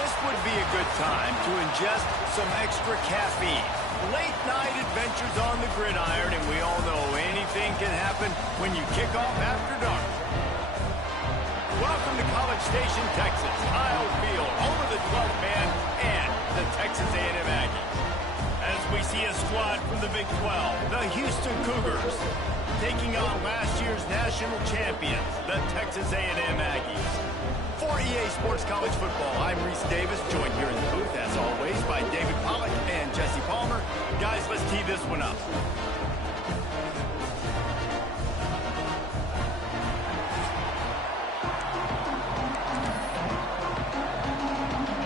This would be a good time to ingest some extra caffeine. Late night adventures on the gridiron, and we all know anything can happen when you kick off after dark. Welcome to College Station, Texas, Kyle Field, home of the 12th man and the Texas A&M Aggies. As we see a squad from the Big 12, the Houston Cougars, taking on last year's national champions, the Texas A&M Aggies. For EA Sports College Football, I'm Reese Davis, joined here in the booth, as always, by David Pollack and Jesse Palmer. Guys, let's tee this one up.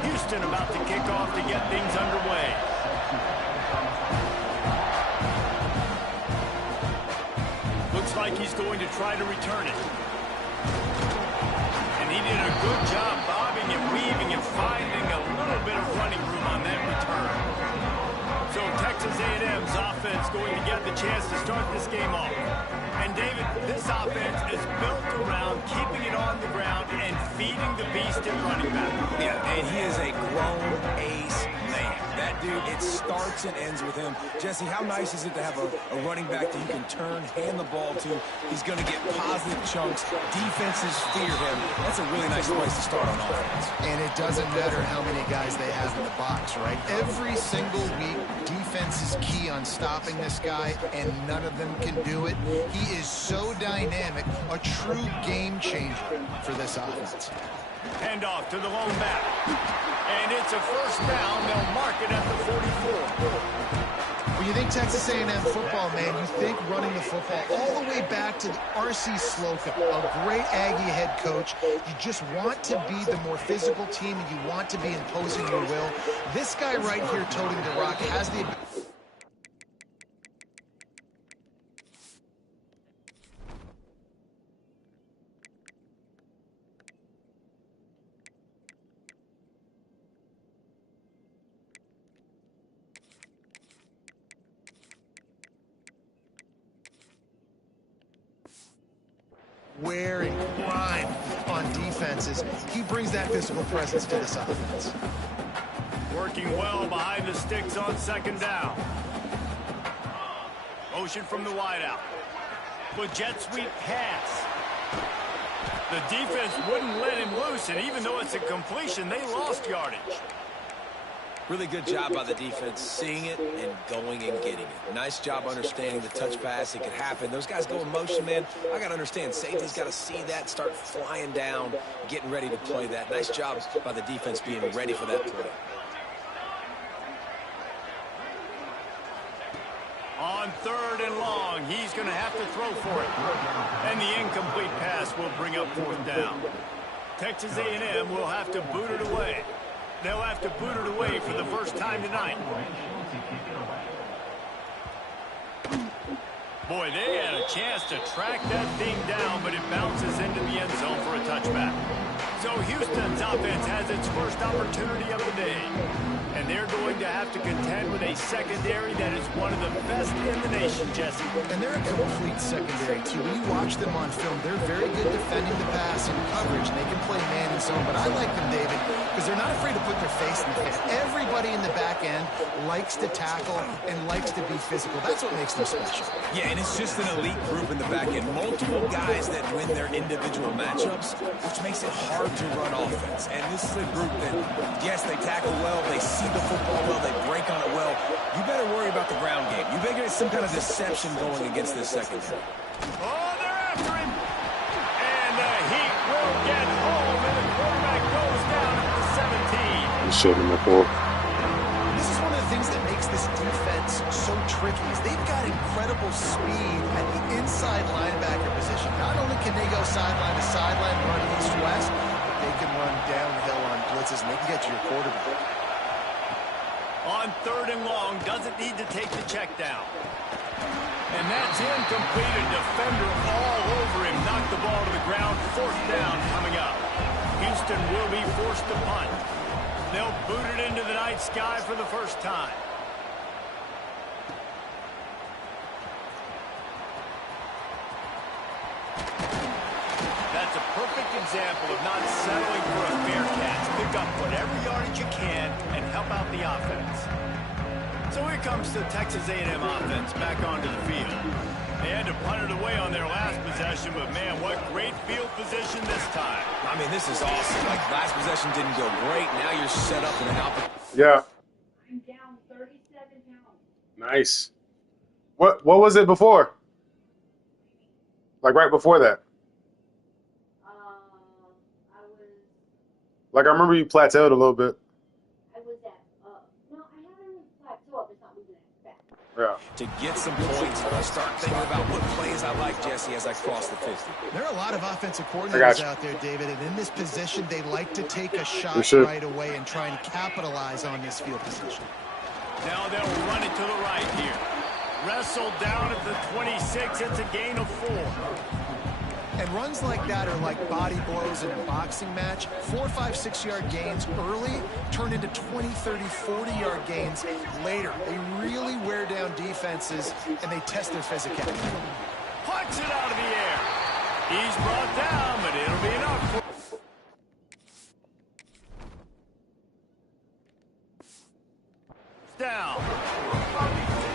Houston about to kick off to get things underway. Looks like he's going to try to return it. And he did a good job bobbing and weaving and finding a little bit of running room on that return. So Texas A&M's offense going to get the chance to start this game off. And David, this offense is built around keeping it on the ground and feeding the beast at running back. Yeah, and he is a grown ace man. That dude, it starts and ends with him. Jesse, how nice is it to have a running back that you can turn, hand the ball to? He's going to get positive chunks. Defenses fear him. That's a really nice place to start on offense. And it doesn't matter how many guys they have in the box, right? Every single week, defense is key on stopping this guy, and none of them can do it. He is so dynamic, a true game changer for this offense. Handoff to the lone back. And it's a first down. They'll mark it at the 44. When you think Texas A&M football, man, you think running the football all the way back to R.C. Slocum, a great Aggie head coach. You just want to be the more physical team, and you want to be imposing your will. This guy right here toting the rock has the ability. Wear and grind on defenses. He brings that physical presence to this offense. Working well behind the sticks on second down. Motion from the wideout. With jet sweep pass. The defense wouldn't let him loose, and even though it's a completion, they lost yardage. Really good job by the defense, seeing it and going and getting it. Nice job understanding the touch pass. It could happen. Those guys go in motion, man. I got to understand, safety's got to see that, start flying down, getting ready to play that. Nice job by the defense being ready for that play. On third and long, he's going to have to throw for it. And the incomplete pass will bring up fourth down. Texas A&M will have to boot it away. They'll have to boot it away for the first time tonight. Boy, they had a chance to track that thing down, but it bounces into the end zone for a touchback. So Houston's offense has its first opportunity of the day. And they're going to have to contend with a secondary that is one of the best in the nation, Jesse. And they're a complete secondary, too. When you watch them on film, they're very good defending the pass and coverage, and they can play man and zone. But I like them, David, because they're not afraid to put their face in the face. Everybody in the back end likes to tackle and likes to be physical. That's what makes them special. Yeah, and it's just an elite group in the back end. Multiple guys that win their individual matchups, which makes it hard to run offense. And this is a group that, yes, they tackle well, they see the football well, they break on it well. You better worry about the ground game. You better get some kind of deception going against this secondary. Oh, they're after him. And the Heat will get home, and the quarterback goes down at the 17. This is one of the things that makes this defense so tricky is they've got incredible speed at the inside linebacker position. Not only can they go sideline to sideline, run east-west, but they can run downhill on blitzes, and they can get to your quarterback. On third and long, doesn't need to take the check down. And that's incomplete. A defender all over him. Knocked the ball to the ground. Fourth down coming up. Houston will be forced to punt. They'll boot it into the night sky for the first time. That's a perfect example of not settling for a fair catch. Pick up whatever yardage you can and help out the offense. So here comes the Texas A&M offense back onto the field. They had to punt it away on their last possession, but man, what great field position this time. I mean, this is awesome. Like, last possession didn't go great. Now you're set up in an opportunity. Yeah. I'm down 37 pounds. Nice. What was it before? Like right before that? I was Like I remember you plateaued a little bit. at, no, I haven't really plateaued. It's not moving that fast. Yeah. To get some points, I start thinking about what plays I like, Jesse, as I cross the 50. There are a lot of offensive got coordinators you. out there, David, and in this position, they like to take a You shot should. right away and try and capitalize on this field position. Now they'll run it to the right here. Wrestled down at the 26. It's a gain of 4. And runs like that are like body blows in a boxing match. 4, 5, 6 yard gains early turn into 20, 30, 40-yard gains later. They really wear down defenses, and they test their physicality. Puts it out of the air. He's brought down, but it'll be enough for... Down.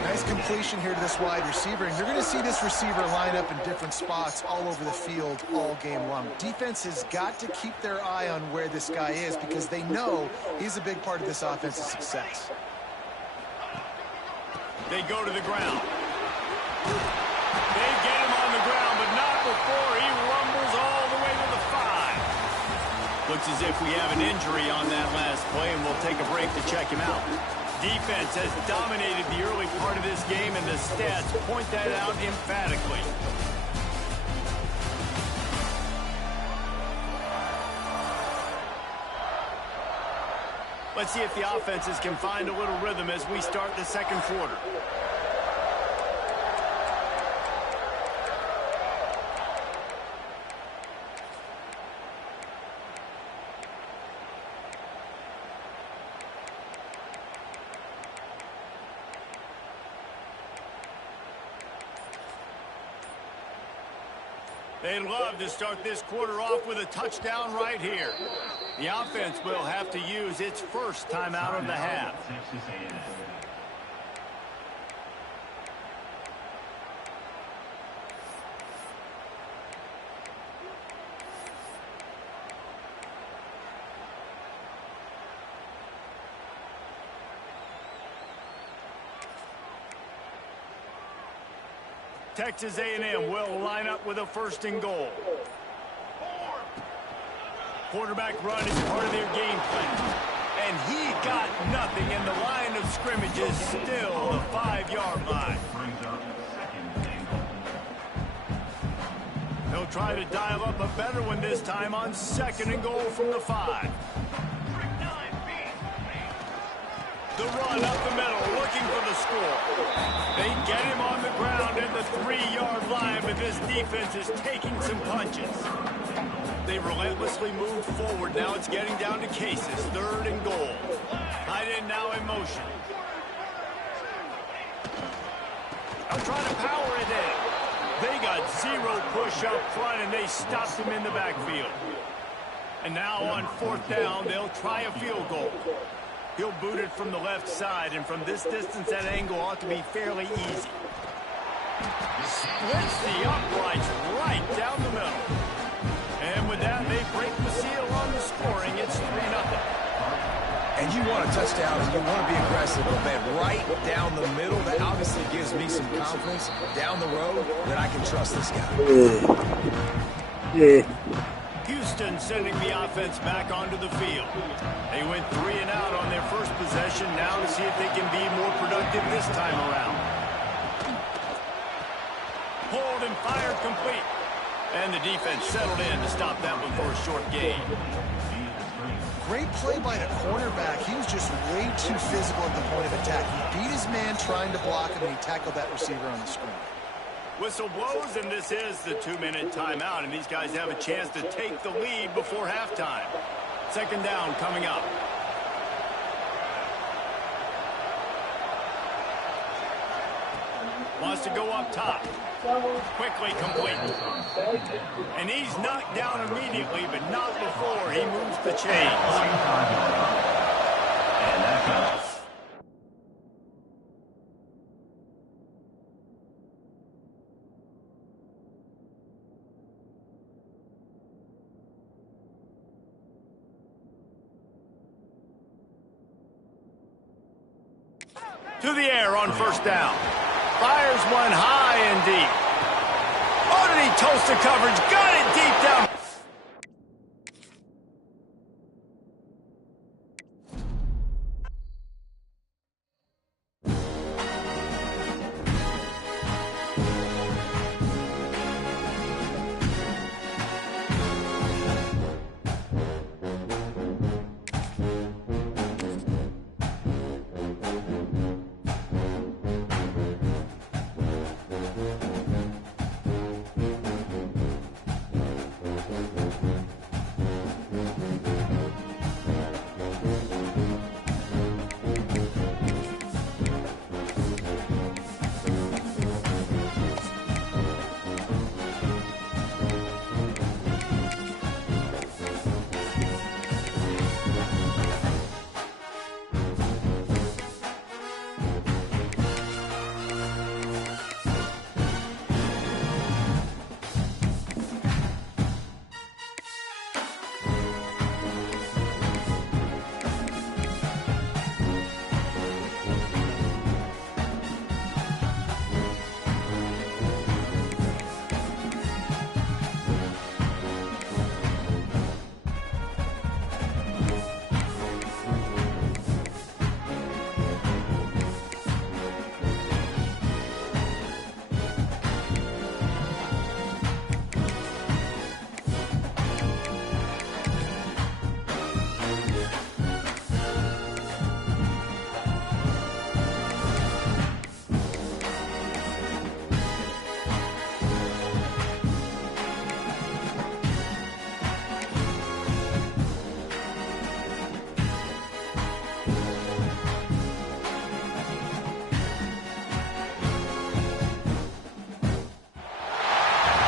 Nice completion here to this wide receiver, and you're going to see this receiver line up in different spots all over the field all game long. Defense has got to keep their eye on where this guy is because they know he's a big part of this offense's success. They go to the ground. They get him on the ground, but not before he rumbles all the way to the 5. Looks as if we have an injury on that last play, and we'll take a break to check him out. Defense has dominated the early part of this game, and the stats point that out emphatically. Let's see if the offenses can find a little rhythm as we start the second quarter. They'd love to start this quarter off with a touchdown right here. The offense will have to use its first timeout of the half. Texas A&M will line up with a 1st and goal. Quarterback run is part of their game plan. And he got nothing, and the line of scrimmage is still the 5-yard line. They'll try to dial up a better one this time on 2nd and goal from the 5. The run up the middle, looking for the score. They get him on the ground at the 3-yard line, but this defense is taking some punches. They relentlessly move forward. Now it's getting down to cases. 3rd and goal. Tight end now in motion. I'll try to power it in. They got 0 push up front, and they stopped him in the backfield. And now on 4th down, they'll try a field goal. He'll boot it from the left side, and from this distance, that angle ought to be fairly easy. Splits the uprights right down the middle. And with that, they break the seal on the scoring. It's 3-0. And you want a touchdown, and you want to be aggressive, but man, right down the middle, that obviously gives me some confidence down the road that I can trust this guy. Houston sending the offense back onto the field. They went 3 and out on their first possession. Now to see if they can be more productive this time around. Pulled and fired complete. And the defense settled in to stop that before a short gain. Great play by the cornerback. He was just way too physical at the point of attack. He beat his man trying to block him, and he tackled that receiver on the screen. Whistle blows, and this is the 2-minute timeout, and these guys have a chance to take the lead before halftime. 2nd down coming up. Wants to go up top. Quickly complete. And he's knocked down immediately, but not before he moves the chains. To the air on first down. Fires one high and deep. Oh, did he toast the coverage? Got it deep down.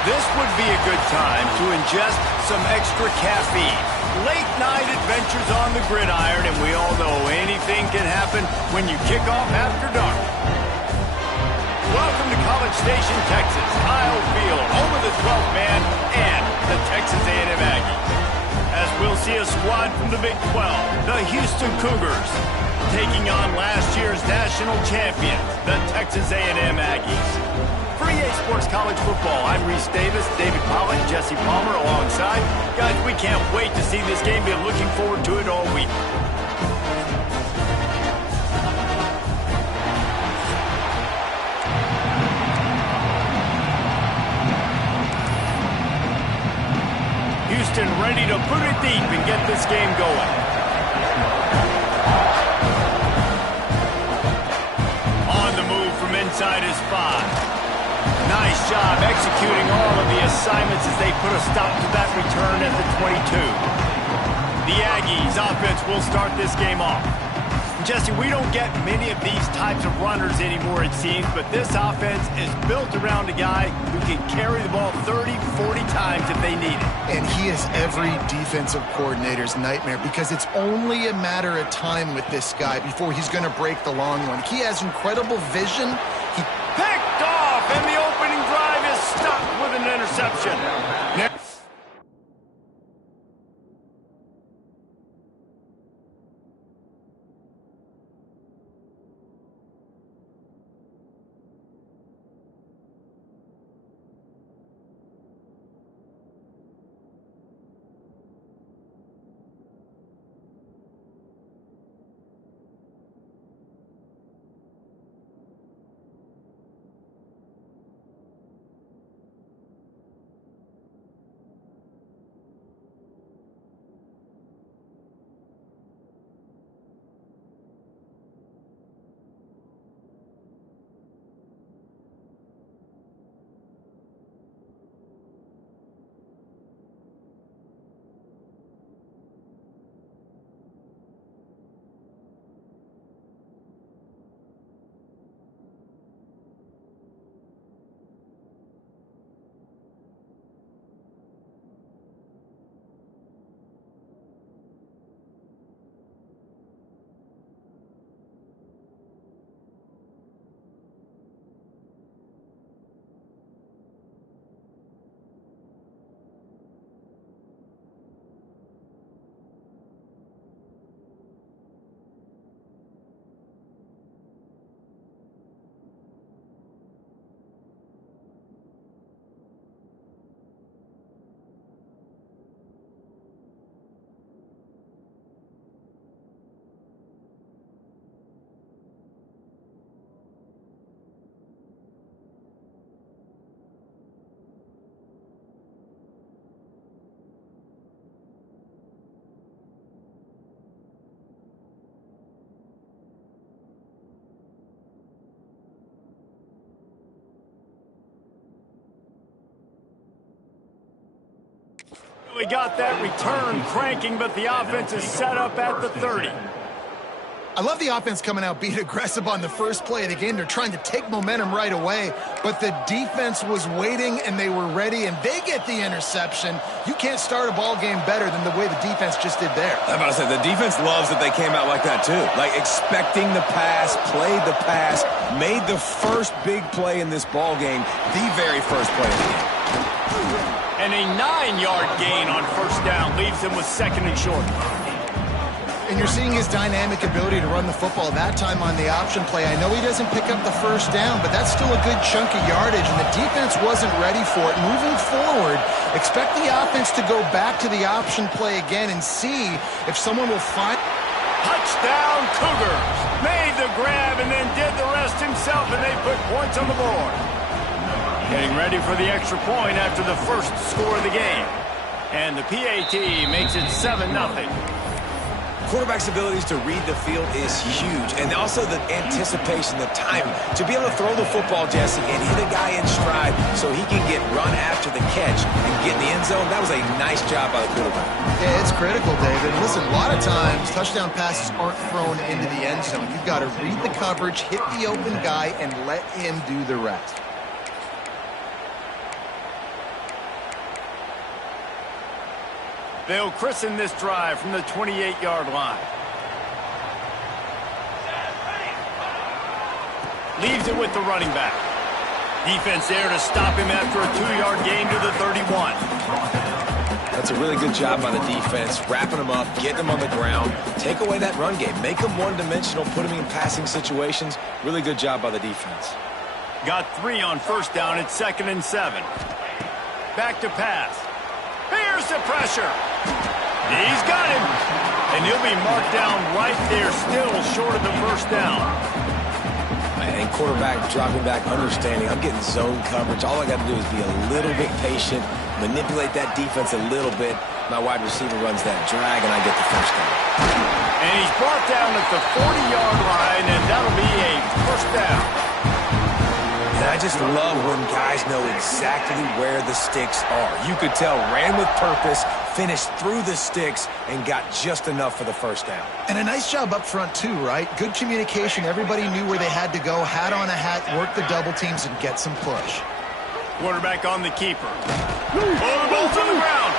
This would be a good time to ingest some extra caffeine. Late night adventures on the gridiron, and we all know anything can happen when you kick off after dark. Welcome to College Station, Texas, Kyle Field, home of the 12th man and the Texas A&M Aggies. As we'll see a squad from the Big 12, the Houston Cougars, taking on last year's national champions, the Texas A&M Aggies. For EA Sports College Football, I'm Reese Davis, David Pollock, Jesse Palmer alongside. Guys, we can't wait to see this game. Been looking forward to it all week. Houston ready to put it deep and get this game going. On the move from inside his 5. Nice job executing all of the assignments as they put a stop to that return at the 22. The Aggies offense will start this game off. Jesse, we don't get many of these types of runners anymore, it seems, but this offense is built around a guy who can carry the ball 30, 40 times if they need it. And he is every defensive coordinator's nightmare because it's only a matter of time with this guy before he's going to break the long one. He has incredible vision. He picked off, and the opening drive is stopped with an interception. We got that return cranking, but the offense is set up at the 30. I love the offense coming out being aggressive on the first play of the game. They're trying to take momentum right away, but the defense was waiting and they were ready, and they get the interception. You can't start a ball game better than the way the defense just did there. I'm about to say, the defense loves that they came out like that too. Like expecting the pass, played the pass, made the first big play in this ball game, the very first play of the game. And a 9-yard gain on first down leaves him with second and short. And you're seeing his dynamic ability to run the football that time on the option play. I know he doesn't pick up the first down, but that's still a good chunk of yardage, and the defense wasn't ready for it. Moving forward, expect the offense to go back to the option play again and see if someone will find... Touchdown Cougars! Made the grab and then did the rest himself, and they put points on the board. Getting ready for the extra point after the first score of the game. And the PAT makes it 7-0. Quarterback's abilities to read the field is huge, and also the anticipation, the timing. To be able to throw the football, Jesse, and hit a guy in stride so he can get run after the catch and get in the end zone, that was a nice job by the quarterback. Yeah, it's critical, David. Listen, a lot of times, touchdown passes aren't thrown into the end zone. You've got to read the coverage, hit the open guy, and let him do the rest. They'll christen this drive from the 28-yard line. Leaves it with the running back. Defense there to stop him after a 2-yard gain to the 31. That's a really good job by the defense, wrapping him up, getting him on the ground, take away that run game, make him one-dimensional, put him in passing situations. Really good job by the defense. Got 3 on first down at 2nd and 7. Back to pass. Here's the pressure. He's got him. And he'll be marked down right there, still short of the first down. And quarterback dropping back, understanding I'm getting zone coverage. All I got to do is be a little bit patient, manipulate that defense a little bit. My wide receiver runs that drag, and I get the first down. And he's brought down at the 40-yard line, and that'll be a first down. And I just love when guys know exactly where the sticks are. You could tell, ran with purpose, finished through the sticks, and got just enough for the first down. And a nice job up front, too, right? Good communication. Everybody knew where they had to go, hat on a hat, work the double teams, and get some push. Quarterback on the keeper. Oh, the ball's on the ground.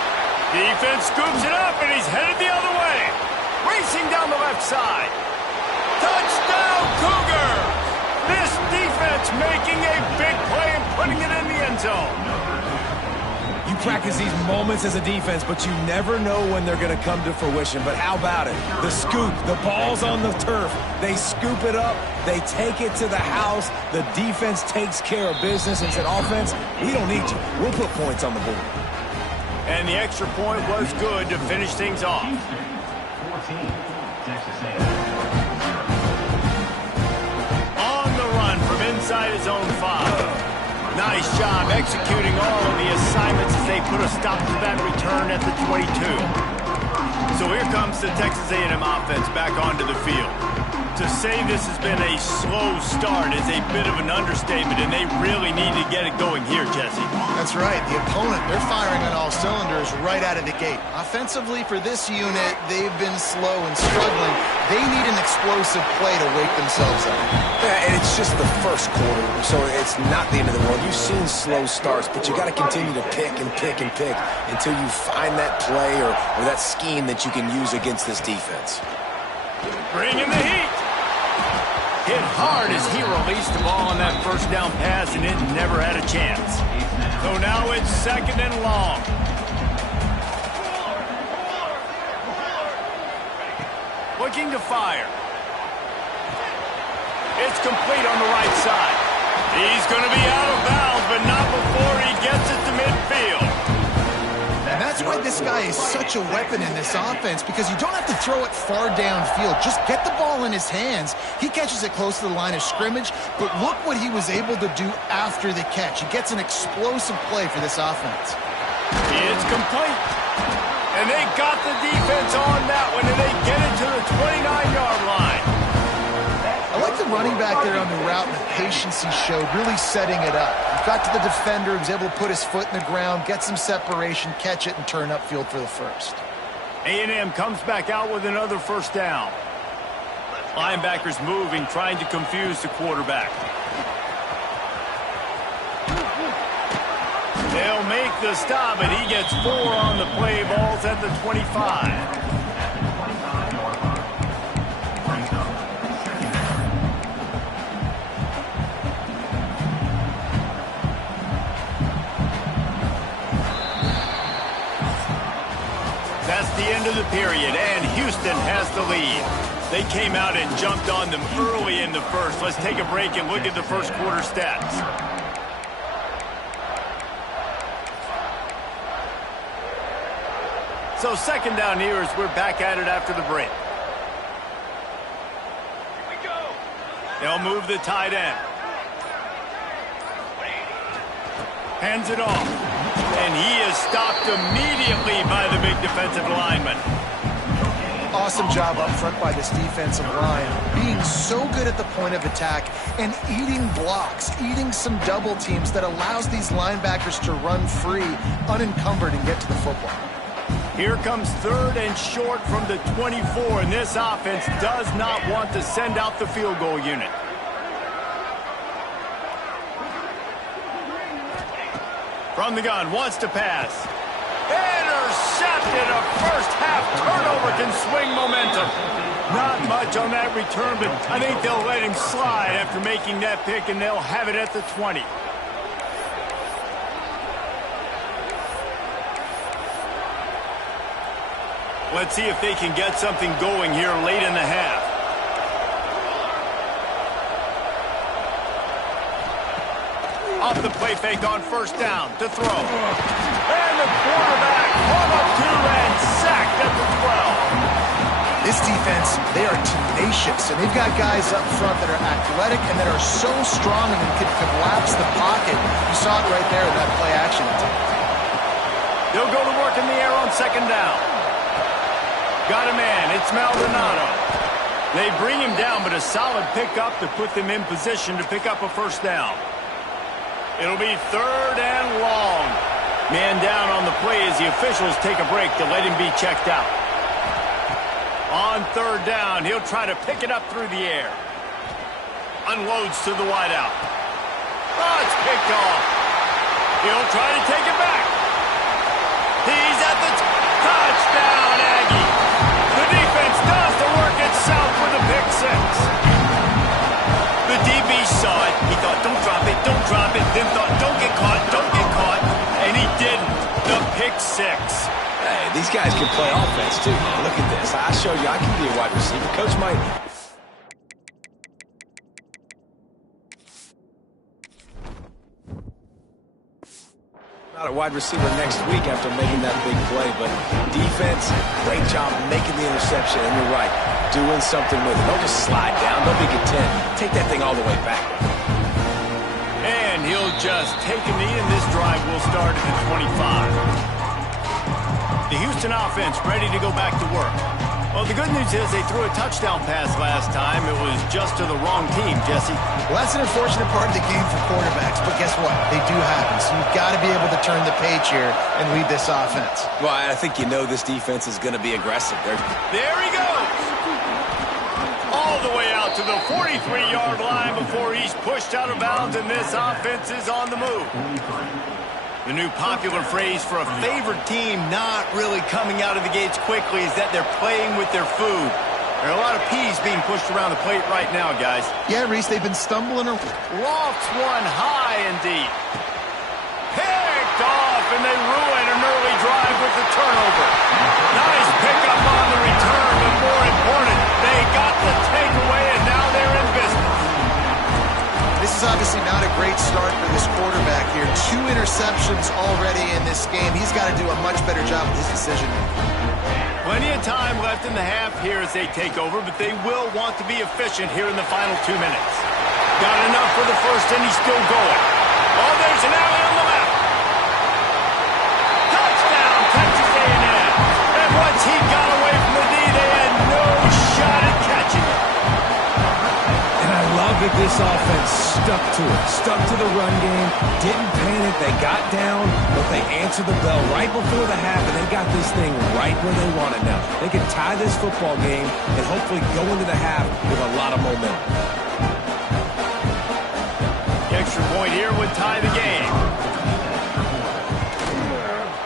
Defense scoops it up, and he's headed the other way. Racing down the left side. Touchdown, Cougars! This defense making a big play and putting it in the end zone. You practice these moments as a defense, but you never know when they're going to come to fruition. But how about it? The scoop, the ball's on the turf. They scoop it up. They take it to the house. The defense takes care of business and said, offense, we don't need you. We'll put points on the board. And the extra point was good to finish things off. Inside his own 5. Nice job executing all of the assignments as they put a stop to that return at the 22. So here comes the Texas A&M offense back onto the field. To say this has been a slow start is a bit of an understatement, and they really need to get it going here, Jesse. That's right. The opponent, they're firing on all cylinders right out of the gate. Offensively for this unit, they've been slow and struggling. They need an explosive play to wake themselves up. Yeah, and it's just the first quarter, so it's not the end of the world. You've seen slow starts, but you got to continue to pick and pick and pick until you find that play or that scheme that you can use against this defense. Bring in the heat. Hit hard as he released the ball on that first down pass, and it never had a chance. So now it's 2nd and long. Looking to fire. It's complete on the right side. He's going to be out of bounds, but not before he gets it to midfield. And that's why this guy is such a weapon in this offense, because you don't have to throw it far downfield. Just get the ball in his hands. He catches it close to the line of scrimmage, but look what he was able to do after the catch. He gets an explosive play for this offense. It's complete. And they got the defense on that one, and they get it to the 29-yard line. I like the running back there on the route and the patience he showed, really setting it up. He got to the defender, he was able to put his foot in the ground, get some separation, catch it, and turn upfield for the first. A&M comes back out with another first down. Linebackers moving, trying to confuse the quarterback. They'll make the stop, and he gets 4 on the play. Ball's at the 25. That's the end of the period, and Houston has the lead. They came out and jumped on them early in the first. Let's take a break and look at the first quarter stats. So second down here as we're back at it after the break. Here we go. They'll move the tight end. Hands it off. And he is stopped immediately by the big defensive lineman. Awesome job up front by this defensive line, being so good at the point of attack and eating blocks, eating some double teams that allows these linebackers to run free, unencumbered, and get to the football. Here comes third and short from the 24, and this offense does not want to send out the field goal unit. From the gun, wants to pass. Intercepted. A first half turnover can swing momentum. Not much on that return, but I think they'll let him slide after making that pick, and they'll have it at the 20. Let's see if they can get something going here late in the half. Off the play fake on first down to throw. And the quarterback hung up to and sacked at the 12. This defense, they are tenacious, and they've got guys up front that are athletic and that are so strong and can collapse the pocket. You saw it right there in that play action attempt. They'll go to work in the air on second down. Got a man. It's Maldonado. They bring him down, but a solid pickup to put them in position to pick up a first down. It'll be third and long. Man down on the play as the officials take a break to let him be checked out. On third down, he'll try to pick it up through the air. Unloads to the wideout. Oh, it's picked off. He'll try to take it back. He's at the touchdown, Aggie. The defense does the work itself with a pick six. The DB saw it. He thought, don't drop it, don't drop it. Then thought, don't get caught, don't get caught. And he didn't. The pick six. Hey, these guys can play offense, too. Look at this. I showed you I can be a wide receiver. Coach might... Not a wide receiver next week after making that big play, but defense, great job making the interception, and you're right, doing something with it. Don't just slide down, don't be content. Take that thing all the way back. And he'll just take a knee, and this drive will start at the 25. The Houston offense ready to go back to work. Well, the good news is they threw a touchdown pass last time. It was just to the wrong team, Jesse. Well, that's an unfortunate part of the game for quarterbacks, but guess what? They do happen, so you've got to be able to turn the page here and lead this offense. Well, I think you know this defense is going to be aggressive. There he goes! All the way out to the 43-yard line before he's pushed out of bounds, and this offense is on the move. The new popular phrase for a favored team not really coming out of the gates quickly is that they're playing with their food. There are a lot of peas being pushed around the plate right now, guys. Yeah, Reese, they've been stumbling around. Lofts one high and deep. Picked off, and they ruin an early drive with the turnover. Nice pickup on the return, but more important, they got the takeaway, and now they're in business. This is obviously not a great start for this quarterback here. 2 interceptions already in this game. He's got to do a much better job with his decision-making. Plenty of time left in the half here as they take over, but they will want to be efficient here in the final 2 minutes. Got enough for the first, and he's still going. Oh, there's an alley on the left. Touchdown, Texas A&M. And once he got away from the D, they had no shot at catching it. And I love that this offense stuck to it, stuck to the run game, didn't panic, they got down, but they answered the bell right before the half, and they got this thing right where they want it now. They can tie this football game and hopefully go into the half with a lot of momentum. The extra point here would tie the game.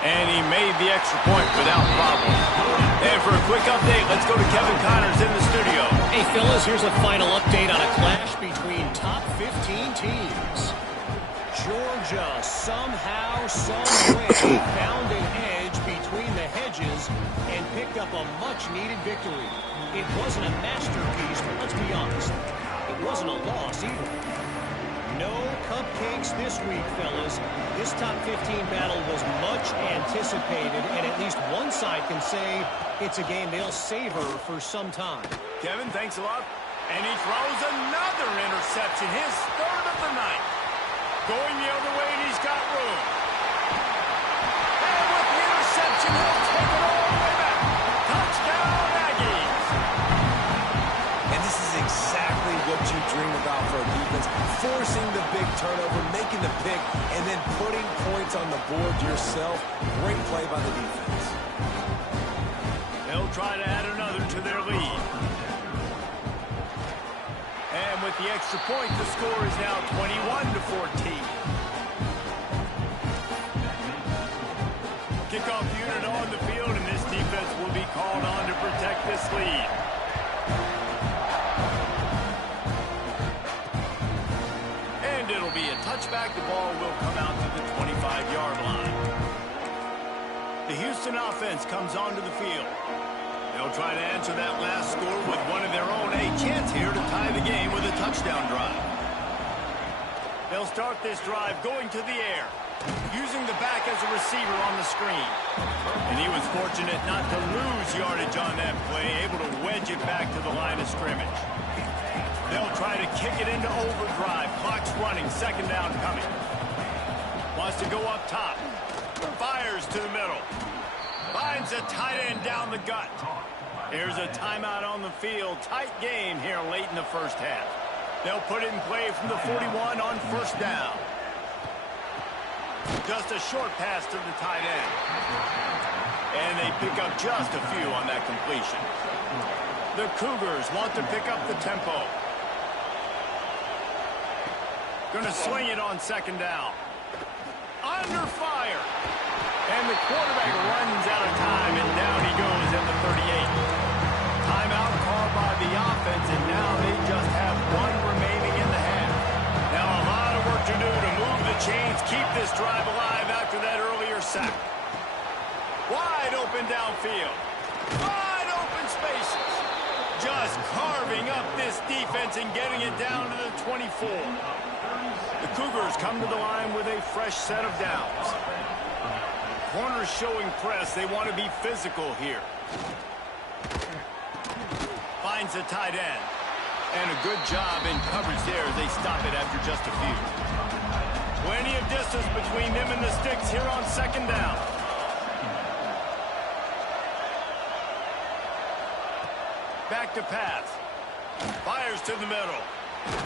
And he made the extra point without problem. And for a quick update, let's go to Kevin Connors in the studio. Hey, fellas, here's a final update on a clash between top 15 teams. Georgia somehow, someway found an edge between the hedges and picked up a much-needed victory. It wasn't a masterpiece, but let's be honest, it wasn't a loss either. No cupcakes this week, fellas. This top 15 battle was much anticipated, and at least one side can say it's a game they'll savor for some time. Kevin, thanks a lot. And he throws another interception, his third of the night. Going the other way, and he's got room. And with the interception, he'll take it all the way back. Touchdown, Aggies. And this is exactly what you dream about for a defense. Forcing the big turnover, making the pick, and then putting points on the board yourself. Great play by the defense. They'll try to add another to their lead. And with the extra point, the score is now 21-14. Kickoff unit on the field, and this defense will be called on to protect this lead. And it'll be a touchback. The ball will come out to the 25-yard line. The Houston offense comes onto the field. They'll try to answer that last score with one of their own. A chance here to tie the game with a touchdown drive. They'll start this drive going to the air, using the back as a receiver on the screen. And he was fortunate not to lose yardage on that play, able to wedge it back to the line of scrimmage. They'll try to kick it into overdrive. Clock's running, second down coming. Wants to go up top. Fires to the middle. Finds a tight end down the gut. Here's a timeout on the field. Tight game here late in the first half. They'll put it in play from the 41 on first down. Just a short pass to the tight end. And they pick up just a few on that completion. The Cougars want to pick up the tempo. Gonna swing it on second down. Under fire. And the quarterback runs out of time, and down he goes at the 38. Timeout called by the offense, and now they just have one remaining in the half. Now a lot of work to do to move the chains, keep this drive alive after that earlier sack. Wide open downfield. Wide open spaces. Just carving up this defense and getting it down to the 24. The Cougars come to the line with a fresh set of downs. Corners showing press. They want to be physical here. Finds a tight end. And a good job in coverage there as they stop it after just a few. Plenty of distance between them and the sticks here on second down. Back to pass. Fires to the middle.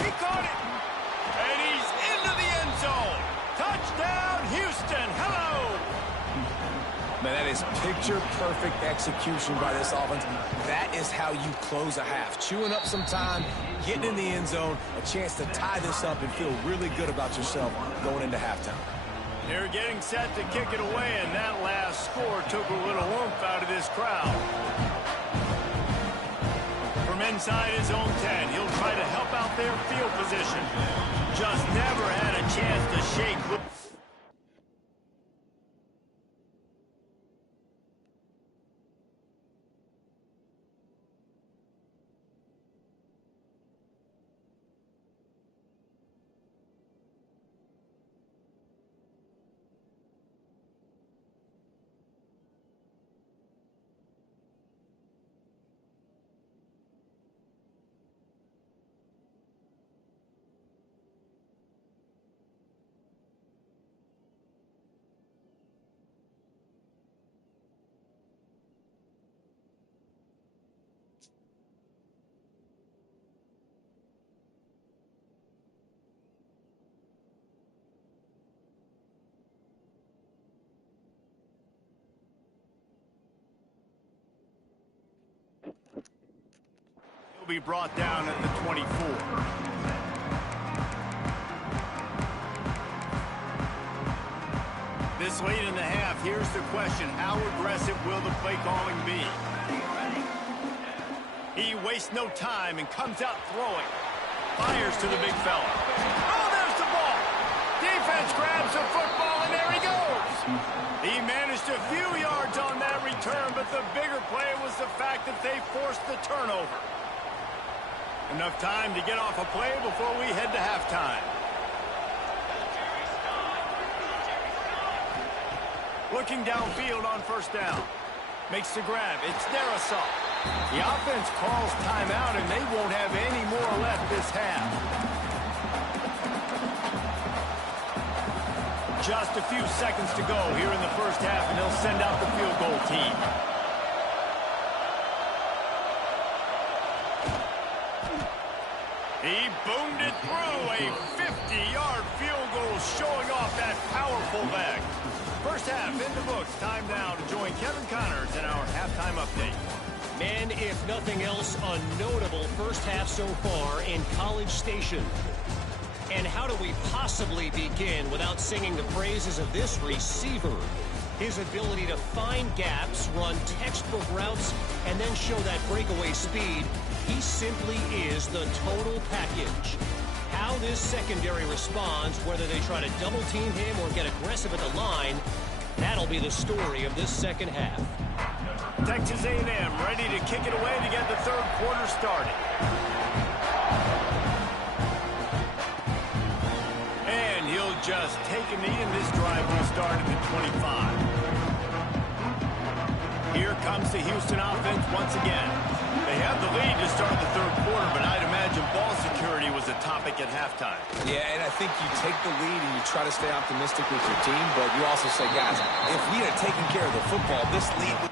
He caught it. And he's into the end zone. Touchdown, Houston. Hello. Man, that is picture-perfect execution by this offense. That is how you close a half. Chewing up some time, getting in the end zone, a chance to tie this up and feel really good about yourself going into halftime. They're getting set to kick it away, and that last score took a little oomph out of this crowd. From inside his own 10, he'll try to help out their field position. Just never had a chance to shake loose. be brought down at the 24. This late in the half, here's the question. How aggressive will the play calling be? He wastes no time and comes out throwing. Fires to the big fella. Oh, there's the ball. Defense grabs the football, and there he goes. He managed a few yards on that return, but the bigger play was the fact that they forced the turnover. Enough time to get off a play before we head to halftime. Looking downfield on first down. Makes the grab. It's Darrisaw. The offense calls timeout, and they won't have any more left this half. Just a few seconds to go here in the first half, and they'll send out the field goal team. He boomed it through. A 50-yard field goal showing off that powerful leg. First half in the books. Time now to join Kevin Connors in our halftime update. And if nothing else, a notable first half so far in College Station. And how do we possibly begin without singing the praises of this receiver? His ability to find gaps, run textbook routes, and then show that breakaway speed. He simply is the total package. How this secondary responds, whether they try to double team him or get aggressive at the line, that'll be the story of this second half. Texas A&M ready to kick it away to get the third quarter started. And he'll just take a knee, and this drive will start at the 25. Here comes the Houston offense once again. They have the lead to start the third quarter, but I'd imagine ball security was a topic at halftime. Yeah, and I think you take the lead and you try to stay optimistic with your team, but you also say, guys, if we had taken care of the football, this lead would...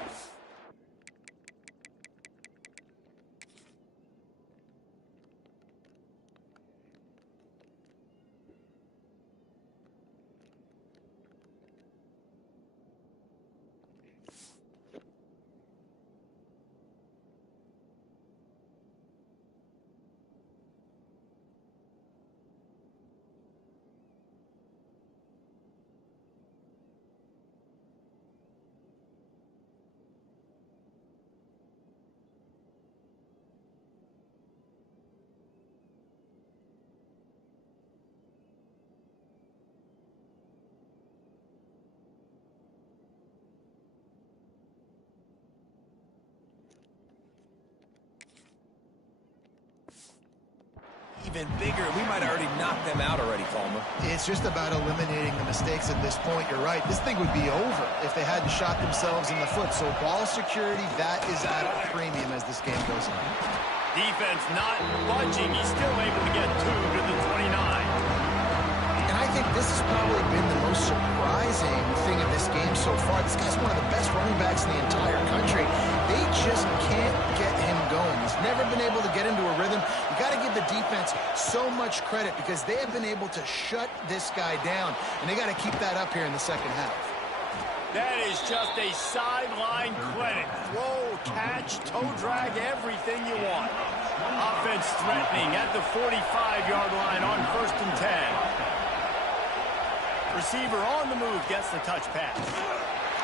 even bigger. We might have already knocked them out already, Palmer. It's just about eliminating the mistakes at this point. You're right. This thing would be over if they hadn't shot themselves in the foot. So ball security, that is at a premium as this game goes on. Defense not budging. He's still able to get 2 to the 29. And I think this has probably been the most surprising thing of this game so far. This guy's one of the best running backs in the entire country. They just can't get him going. He's never been able to get into a rhythm. You got to give the defense so much credit because they have been able to shut this guy down, and they got to keep that up here in the second half. That is just a sideline clinic. Throw, catch, toe drag, everything you want. Offense threatening at the 45-yard line on 1st and 10. Receiver on the move gets the touch pass.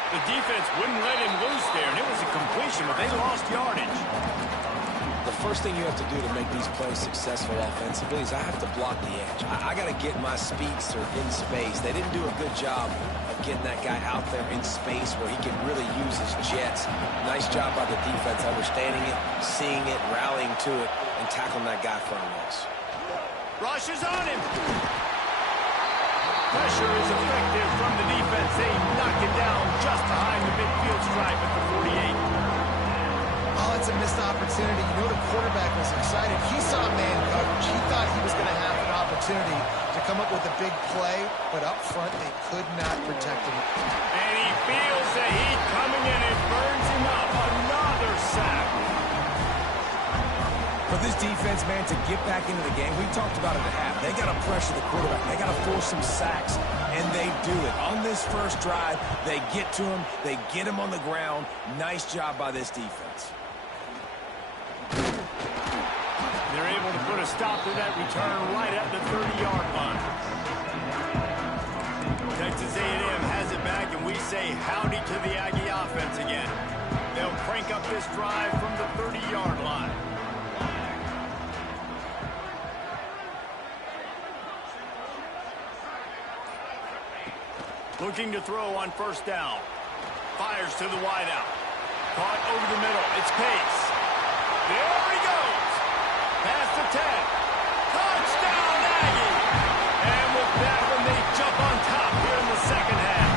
The defense wouldn't let him loose there, and it was a completion, but they lost yardage. The first thing you have to do to make these plays successful offensively is I have to block the edge. I got to get my speedster in space. They didn't do a good job of getting that guy out there in space where he can really use his jets. Nice job by the defense understanding it, seeing it, rallying to it, and tackling that guy for a loss. Rush is on him. Pressure is effective from the defense. They knock it down just behind the midfield stripe at the 48. Oh, it's a missed opportunity. You know the quarterback was excited. He saw man coverage. He thought he was going to have an opportunity to come up with a big play, but up front they could not protect him. And he feels the heat coming in and burns him up. Another sack. For this defense, man, to get back into the game, we talked about it at half. They got to pressure the quarterback. They got to force some sacks, and they do it. On this first drive, they get to him. They get him on the ground. Nice job by this defense. to stop with that return right at the 30-yard line. Texas A&M has it back, and we say howdy to the Aggie offense again. They'll crank up this drive from the 30-yard line. Looking to throw on first down. Fires to the wideout. Caught over the middle. It's Pace. There he goes. Past the 10. Touchdown, Aggie. And with that one, they jump on top here in the second half.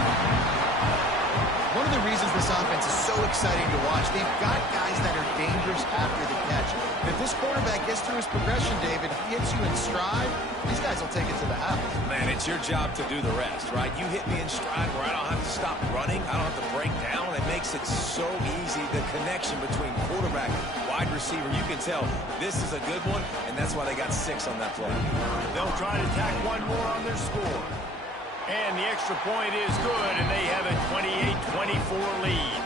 One of the reasons this offense is so exciting to watch, they've got guys that are dangerous after the catch. And if this quarterback gets through his progression, David, he hits you in stride, these guys will take it to the house. Man, it's your job to do the rest, right? You hit me in stride where I don't have to stop running. I don't have to break down. It makes it so easy. The connection between quarterback and wide receiver, you can tell this is a good one, and that's why they got 6 on that play. They'll try to tack one more on their score. And the extra point is good, and they have a 28-24 lead.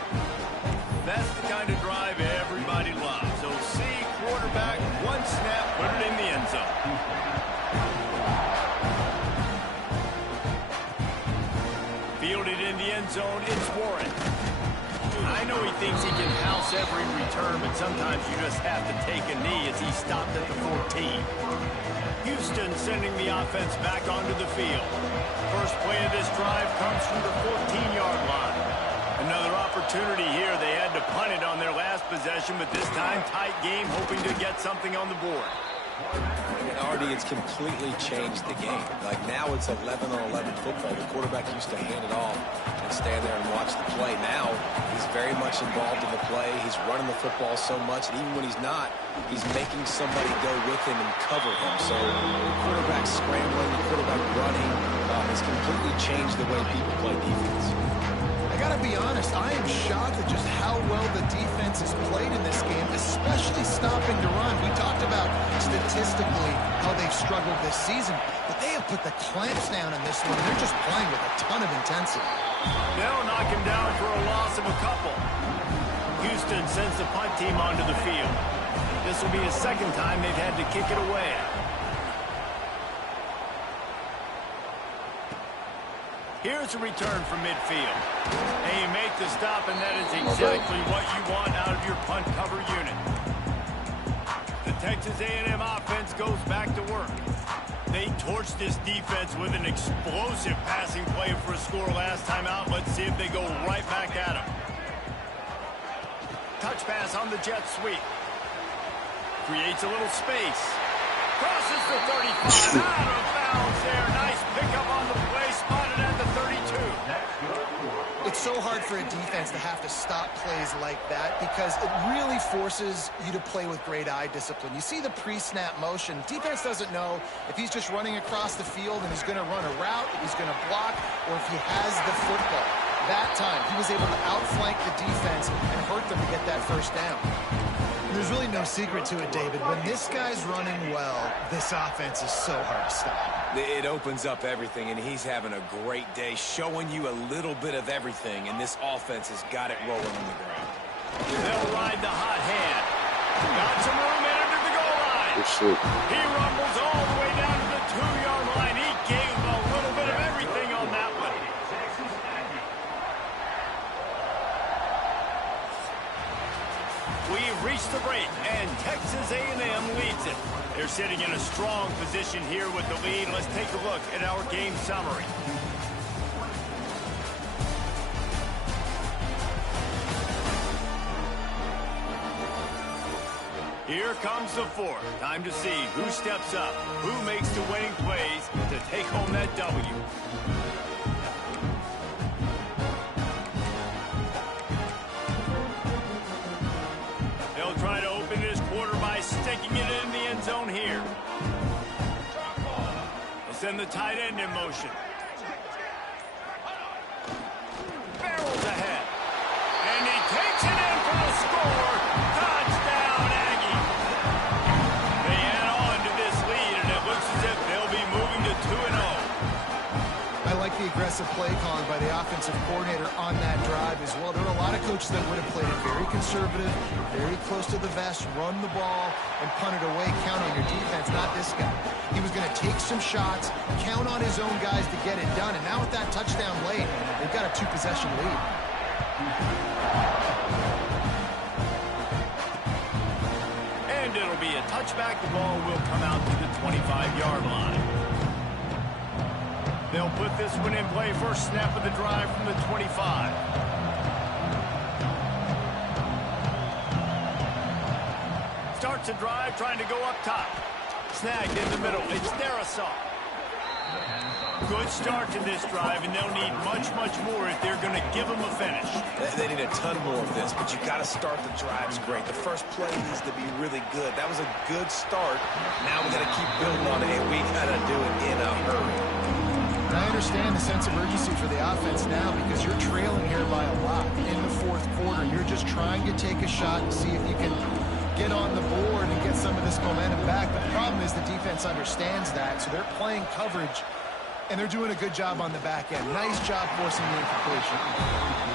That's the kind of drive everybody loves. So see quarterback, one snap, put it in the end zone. Fielded in the end zone, it's Warren. I know he thinks he can house every return, but sometimes you just have to take a knee as he stopped at the 14. Houston sending the offense back onto the field. First play of this drive comes from the 14-yard line. Another opportunity here. They had to punt it on their last possession, but this time tight game, hoping to get something on the board. And Artie, it's completely changed the game. Like now it's 11-on-11 football. The quarterback used to hand it off and stand there and watch the play. Now he's very much involved in the play. He's running the football so much, and even when he's not, he's making somebody go with him and cover him. So the quarterback scrambling, the quarterback running has completely changed the way people play defense. I gotta be honest, I am shocked at just how well the defense has played in this game, especially stopping the run. We talked about statistically how they've struggled this season, but they have put the clamps down in this one. They're just playing with a ton of intensity. They'll knock him down for a loss of a couple. Houston sends the punt team onto the field. This will be the second time they've had to kick it away. Here's a return from midfield. And you make the stop, and that is exactly what you want out of your punt cover unit. The Texas A&M offense goes back to work. They torched this defense with an explosive passing play for a score last time out. Let's see if they go right back at them. Touch pass on the jet sweep. Creates a little space. Crosses the 35. Out of bounds there. Nice pickup on the play. Spotted at the 32. It's so hard for a defense to have to stop plays like that because it really forces you to play with great eye discipline. You see the pre-snap motion. Defense doesn't know if he's just running across the field and he's going to run a route, if he's going to block, or if he has the football. That time, he was able to outflank the defense and hurt them to get that first down. There's really no secret to it, David. When this guy's running well, this offense is so hard to stop. It opens up everything, and he's having a great day, showing you a little bit of everything, and this offense has got it rolling on the ground. They'll ride the hot hand. Got some room in under the goal line. He rumbles all the way down to the 2-yard line. He gave a little bit of everything on that one. We've reached the break, and Texas A&M leads it. They're sitting in a strong position here with the lead. Let's take a look at our game summary. Here comes the fourth. Time to see who steps up, who makes the winning plays to take home that W. They'll try to open this quarter by sticking it in the end zone here. They'll send the tight end in motion. Barrels ahead. And he takes it in for the score. Touchdown, Aggie. They add on to this lead, and it looks as if they'll be moving to 2-0. I like the aggressive aggressive play calling by the offensive coordinator on that drive as well. There are a lot of coaches that would have played it very conservative, very close to the vest, run the ball, and punt it away, count on your defense, not this guy. He was going to take some shots, count on his own guys to get it done, and now with that touchdown late, they've got a 2-possession lead. And it'll be a touchback. The ball will come out to the 25-yard line. They'll put this one in play. First snap of the drive from the 25. Starts a drive, trying to go up top. Snagged in the middle. It's Darisaw. Good start to this drive, and they'll need much, much more if they're going to give them a finish. They need a ton more of this, but you got to start the drives great. The first play needs to be really good. That was a good start. Now we got to keep building on it, and we got to do it in a hurry. And I understand the sense of urgency for the offense now because you're trailing here by a lot in the fourth quarter. You're just trying to take a shot and see if you can get on the board and get some of this momentum back. But the problem is the defense understands that, so they're playing coverage, and they're doing a good job on the back end. Nice job forcing the incompletion.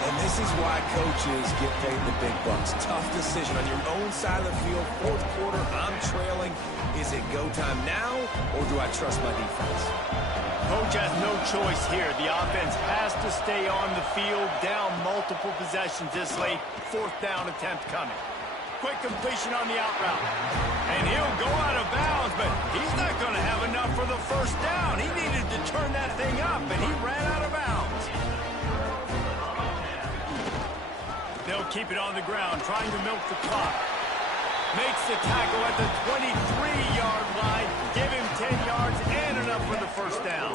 And this is why coaches get paid the big bucks. Tough decision on your own side of the field. Fourth quarter, I'm trailing. Is it go time now, or do I trust my defense? Coach has no choice here. The offense has to stay on the field, down multiple possessions this late. Fourth down attempt coming. Quick completion on the out route. And he'll go out of bounds, but he's not going to have enough for the first down. He needed to turn that thing up, and he ran out of bounds. They'll keep it on the ground, trying to milk the clock. Makes the tackle at the 23-yard line. Give him 10 yards and enough for the first down.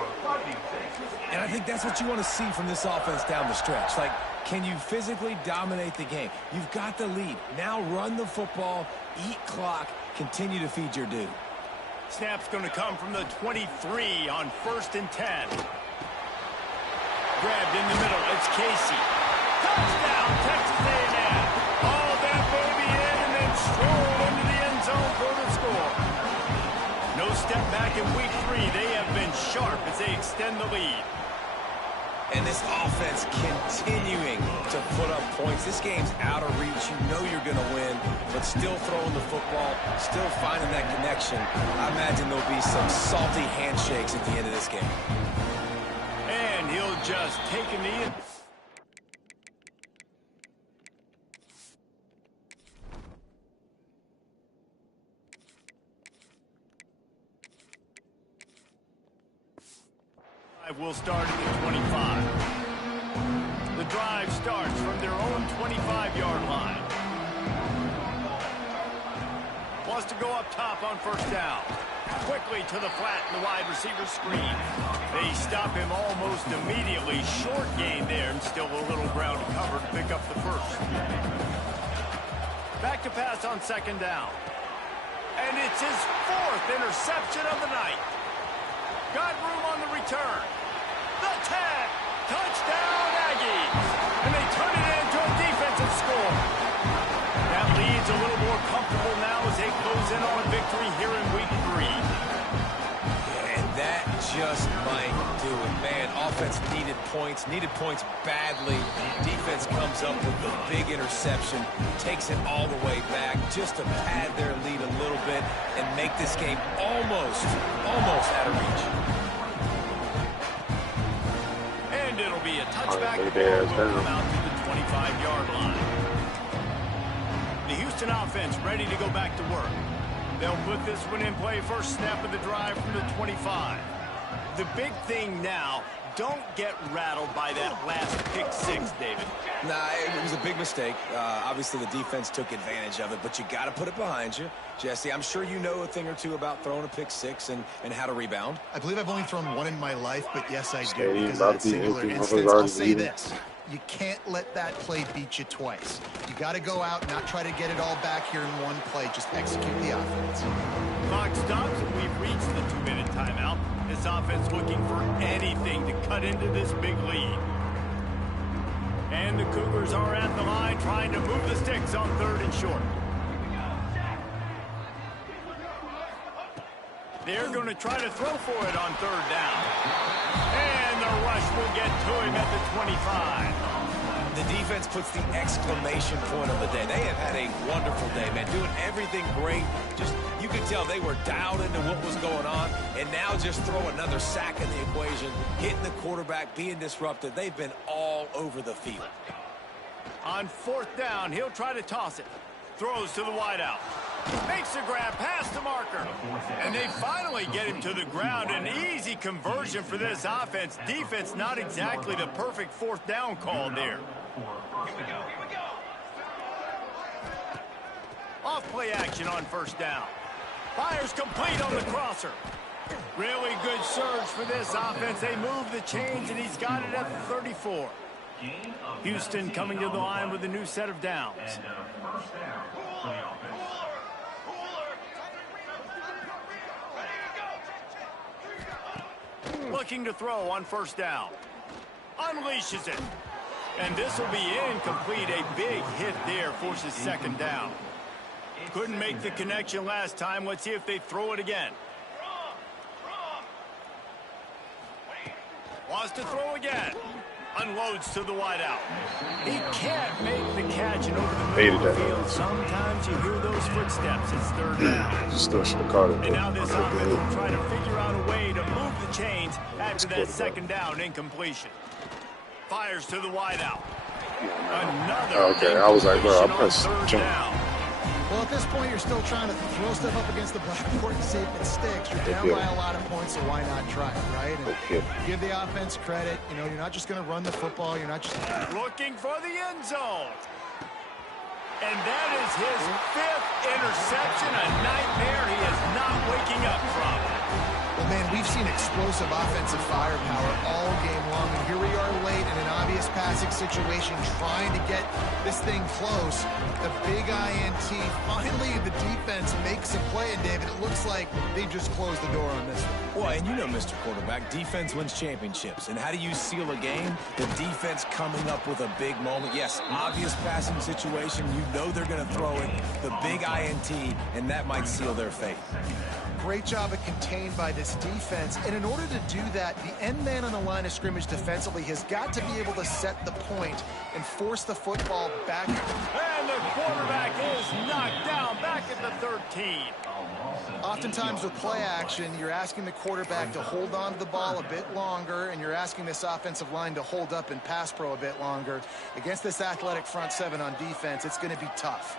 And I think that's what you want to see from this offense down the stretch. Like, can you physically dominate the game? You've got the lead. Now run the football, eat clock, continue to feed your dude. Snap's going to come from the 23 on 1st and 10. Grabbed in the middle. It's Casey. Touchdown, Texas A&M. All that baby in and then strolled into the end zone for the score. No step back in week 3. They have been sharp as they extend the lead. And this offense continuing to put up points. This game's out of reach. You know you're going to win, but still throwing the football, still finding that connection. I imagine there'll be some salty handshakes at the end of this game. And he'll just take a knee. Will start at the 25. The drive starts from their own 25-yard line. Wants to go up top on first down. Quickly to the flat in the wide receiver screen. They stop him almost immediately. Short gain there and still a little ground to cover to pick up the first. Back to pass on second down. And it's his 4th interception of the night. Got room on the return. The 10. Touchdown, Aggies. And they turn it into a defensive score. That lead's a little more comfortable now as they close in on a victory here in week 3. And that just might do it. Man, offense needed points badly. Defense comes up with a big interception, takes it all the way back just to pad their lead a little bit and make this game almost out of reach. And it'll be a touchback. The ball will come out to the 25-yard line. The Houston offense ready to go back to work. They'll put this one in play. First snap of the drive from the 25. The big thing now, don't get rattled by that last pick-6, David. Nah, it was a big mistake. Obviously, the defense took advantage of it, but you got to put it behind you. Jesse, I'm sure you know a thing or two about throwing a pick-6 and how to rebound. I believe I've only thrown one in my life, but yes, I do because of that singular instance. I'll say this. You can't let that play beat you twice. You got to go out, not try to get it all back here in one play. Just execute the offense. Clock stops, and we've reached the 2-minute timeout. This offense looking for anything to cut into this big lead. And the Cougars are at the line trying to move the sticks on 3rd and short. They're going to try to throw for it on 3rd down. And the rush will get to him at the 25. The defense puts the exclamation point on the day. They have had a wonderful day, man, doing everything great. Just, you could tell they were dialed into what was going on, and now just throw another sack in the equation, hitting the quarterback, being disruptive. They've been all over the field. On 4th down, he'll try to toss it. Throws to the wideout. Makes the grab past the marker. And they finally get him to the ground. An easy conversion for this offense. Defense not exactly the perfect 4th down call there. Here we go. Off play action on 1st down. Fires complete on the crosser. Really good surge for this offense. They move the chains, and he's got it at the 34. Houston coming to the line with a new set of downs. Looking to throw on 1st down. Unleashes it. And this will be incomplete. A big hit there forces 2nd down. Couldn't make the connection last time. Let's see if they throw it again. Wants to throw again. Unloads to the wideout. He can't make the catch, and over the middle of the field, sometimes you hear those footsteps. It's 3rd down. Still should have caught it. And now this offense will try to figure out a way to move the chains after that 2nd down incompletion. Fires to the wideout. Another. Oh, okay, I was like, bro, I pressed jump. Well, at this point, you're still trying to throw stuff up against the blackboard and see if it sticks. You're down by a lot of points, so why not try it, right? And give the offense credit. You know, you're not just going to run the football. You're not just looking for the end zone. And that is his 5th interception, a nightmare he is not waking up from. Well, man, we've seen explosive offensive firepower all game long, and here we are late in an obvious passing situation trying to get this thing close. The big INT, finally the defense makes a play, and David, it looks like they just closed the door on this one. Well, and you know, Mr. Quarterback, defense wins championships. And how do you seal a game? The defense coming up with a big moment. Yes, obvious passing situation. You know they're going to throw it. The big INT, and that might seal their fate. Great job of contained by this defense. And in order to do that, the end man on the line of scrimmage defensively has got to be able to set the point and force the football back. And the quarterback is knocked down back at the 13. Oftentimes with play action, you're asking the quarterback to hold on to the ball a bit longer, and you're asking this offensive line to hold up in pass pro a bit longer. Against this athletic front 7 on defense, it's going to be tough.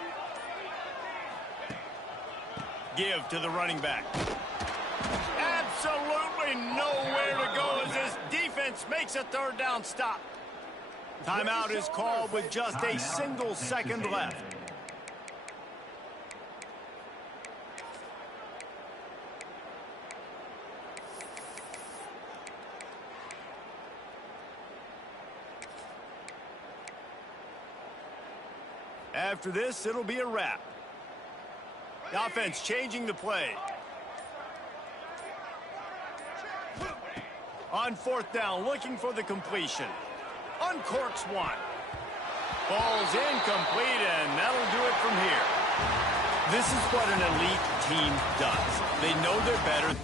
Give to the running back. Absolutely nowhere to go as this defense makes a 3rd down stop. Timeout is called with just a single second left. After this, it'll be a wrap. The offense changing the play. On 4th down, looking for the completion. Uncorks one. Ball's incomplete, and that'll do it from here. This is what an elite team does. They know they're better.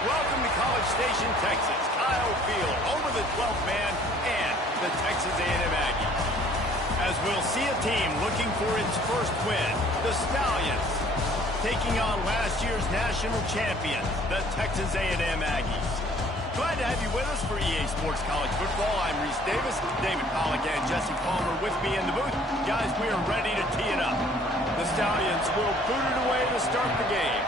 Welcome to College Station, Texas. Kyle Field over the 12th man and the Texas A&M Aggies. As we'll see a team looking for its first win, the Stallions, taking on last year's national champion, the Texas A&M Aggies. Glad to have you with us for EA Sports College Football. I'm Reese Davis, David Pollack, and Jesse Palmer with me in the booth. Guys, we are ready to tee it up. The Stallions will boot it away to start the game.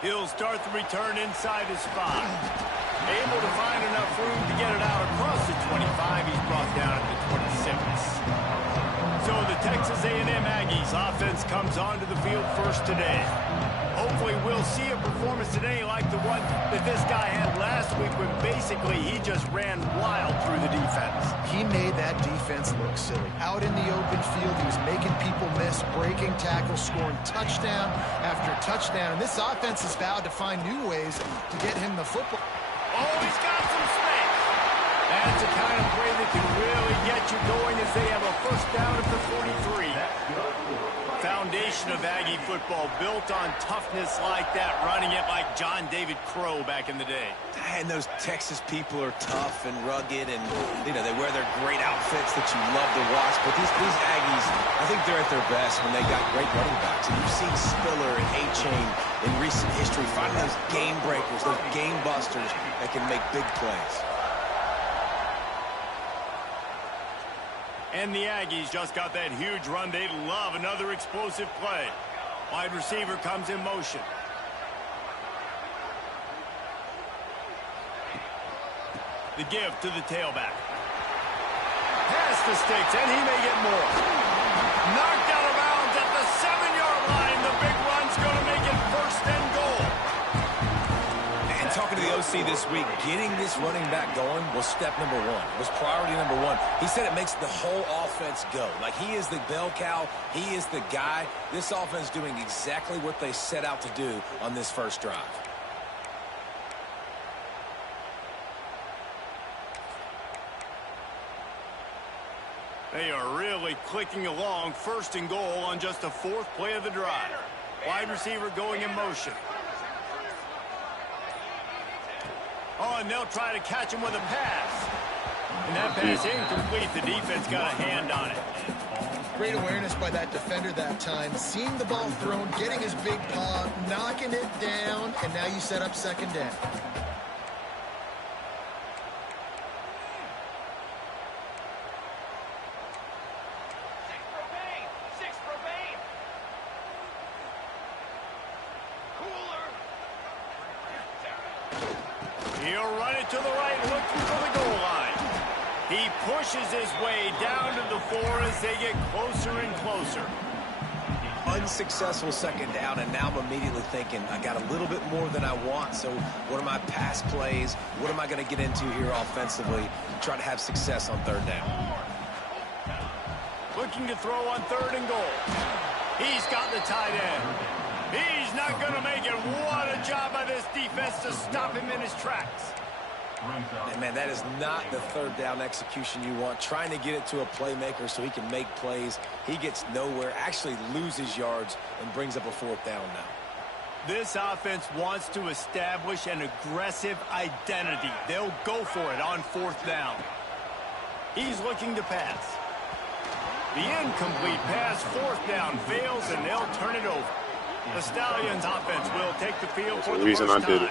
He'll start the return inside his 5. Able to find enough room to get it out across the 25. He's brought down at the 26. So the Texas A&M Aggies offense comes onto the field first today. Hopefully we'll see a performance today like the one that this guy had last week when basically he just ran wild through the defense. He made that defense look silly. Out in the open field, he was making people miss, breaking tackles, scoring touchdown after touchdown. And this offense has vowed to find new ways to get him the football. Oh, he's got some space. That's the kind of play that can really get you going as they have a first down at the 43. Foundation of Aggie football built on toughness like that, running it like John David Crow back in the day. And those Texas people are tough and rugged, and you know they wear their great outfits that you love to watch. But these Aggies, I think they're at their best when they got great running backs. And you've seen Spiller and A-Chain in recent history finding those game breakers, those game busters that can make big plays. And the Aggies just got that huge run. They love another explosive play. Wide receiver comes in motion. The give to the tailback. Pass the sticks, and he may get more. Knocked out of bounds at the 7-yard line. The big run's going to make it first and goal. And talking to the OC this week, getting this running back going was step number 1. It was priority number 1. He said it makes the whole offense go. Like he is the bell cow. He is the guy. This offense doing exactly what they set out to do on this first drive. They are really clicking along. First and goal on just the 4th play of the drive. Wide receiver going in motion. Oh, and they'll try to catch him with a pass. And that pass incomplete. The defense got a hand on it. Great awareness by that defender that time. Seeing the ball thrown, getting his big paw, knocking it down, and now you set up second down. He'll run it to the right, looking for the goal line. He pushes his way down to the 4 as they get closer and closer. Unsuccessful second down, and now I'm immediately thinking, I got a little bit more than I want, so what are my pass plays? What am I going to get into here offensively? Try to have success on third down. Looking to throw on 3rd and goal. He's got the tight end. He's not going to make it. What a job by this defense to stop him in his tracks. And man, that is not the third down execution you want. Trying to get it to a playmaker so he can make plays. He gets nowhere, actually loses yards, and brings up a 4th down now. This offense wants to establish an aggressive identity. They'll go for it on 4th down. He's looking to pass. The incomplete pass, 4th down, fails, and they'll turn it over. The Stallions offense will take the field for the first time.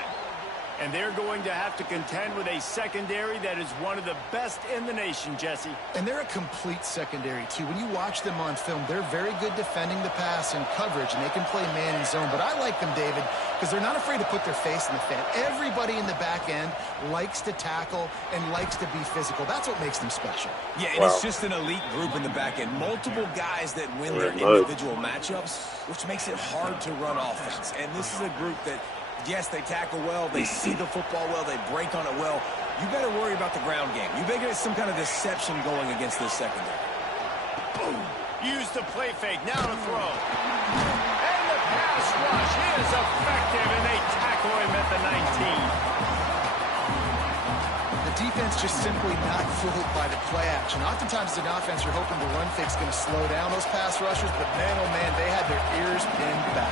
And they're going to have to contend with a secondary that is one of the best in the nation, Jesse. And they're a complete secondary, too. When you watch them on film, they're very good defending the pass and coverage, and they can play man and zone. But I like them, David, because they're not afraid to put their face in the fan. Everybody in the back end likes to tackle and likes to be physical. That's what makes them special. Yeah, and it's just an elite group in the back end. Multiple guys that win their individual matchups, which makes it hard to run offense. And this is a group that, yes, they tackle well, they see the football well, they break on it well. You better worry about the ground game. You better get some kind of deception going against this secondary. Boom. Use the play fake, now to throw. And the pass rush is effective, and they tackle him at the 19. The defense just simply not fooled by the play action. Oftentimes, as an offense, you're hoping the run fake's going to slow down those pass rushers, but man, oh man, they had their ears pinned back.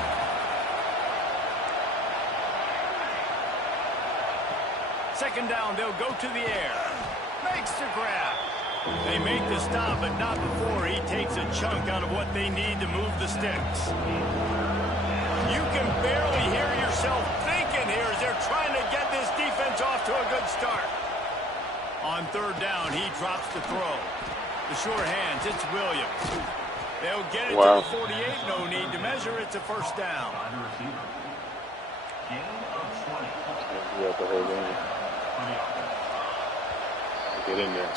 Second down, they'll go to the air. Makes the grab. They make the stop, but not before he takes a chunk out of what they need to move the sticks. You can barely hear yourself thinking here as they're trying to get this defense off to a good start. On third down, he drops the throw. The sure hands, it's Williams. They'll get it to the 48, no need to measure. It's a first down. Yeah, the whole game. Get in there.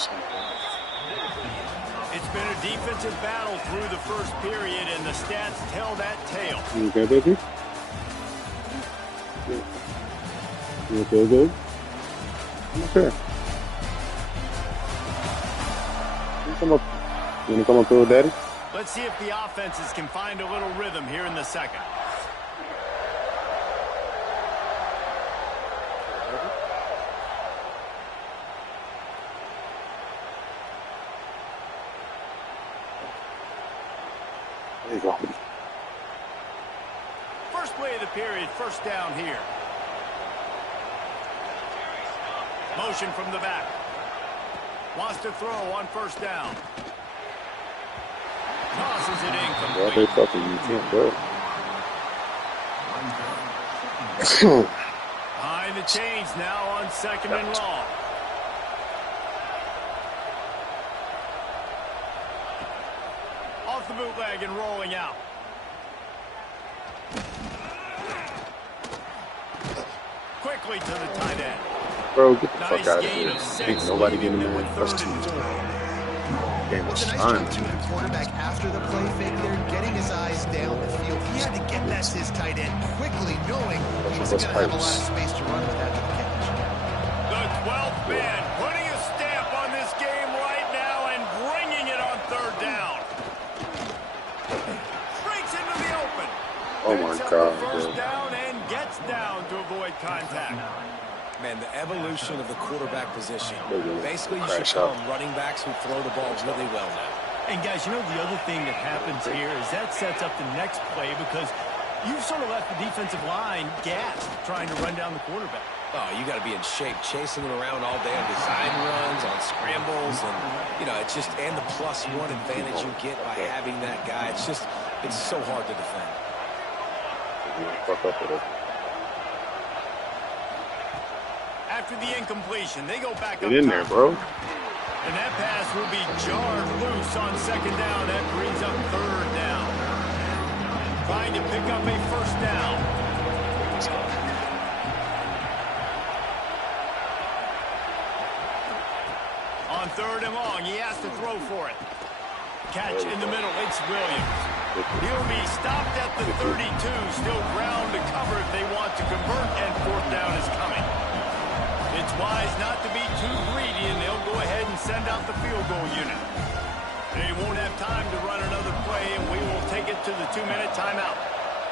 It's been a defensive battle through the first period, and the stats tell that tale. You okay, baby? You feel good? Okay. You wanna come up to Daddy? Let's see if the offenses can find a little rhythm here in the second. There you go. First play of the period, first down here. Motion from the back. Wants to throw on first down. Tosses it Well, incomplete. they fucking you can't go. Behind the chains now on second and long. Off the bootleg and rolling out. Quickly to the tight end. Bro, get the fuck Nice out of gain here. of 6. Ain't nobody getting leaving in them there. with That's third too and much. 4. Game was It's a nice fine. job, too, the quarterback after the play fake there, getting his eyes down the field. He had to get that to his tight end quickly, knowing he wasn't going to have a lot of space to run with after the catch. The 12th man putting a stamp on this game right now and bringing it on third down. Breaks into the open. Oh my Picks up God, the first bro. down and gets down to avoid contact. Man, the evolution of the quarterback position. They're gonna Basically, you should crash call out. them running backs who throw the ball really well now. And guys, you know the other thing that happens here is that sets up the next play because you've sort of left the defensive line gassed trying to run down the quarterback. Oh, you got to be in shape, chasing them around all day on design runs, on scrambles, and it's just and the +1 advantage you get by having that guy. It's so hard to defend. Fuck up with it. After the incompletion, they go back Get up in top. there, bro. And that pass will be jarred loose on second down. That brings up third down. Trying to pick up a first down. On third and long, he has to throw for it. Catch in the middle, it's Williams. He'll be stopped at the 32, still ground to cover if they want to convert, and fourth down is coming. It's wise not to be too greedy, and they'll go ahead and send out the field goal unit. They won't have time to run another play, and we will take it to the 2-minute timeout.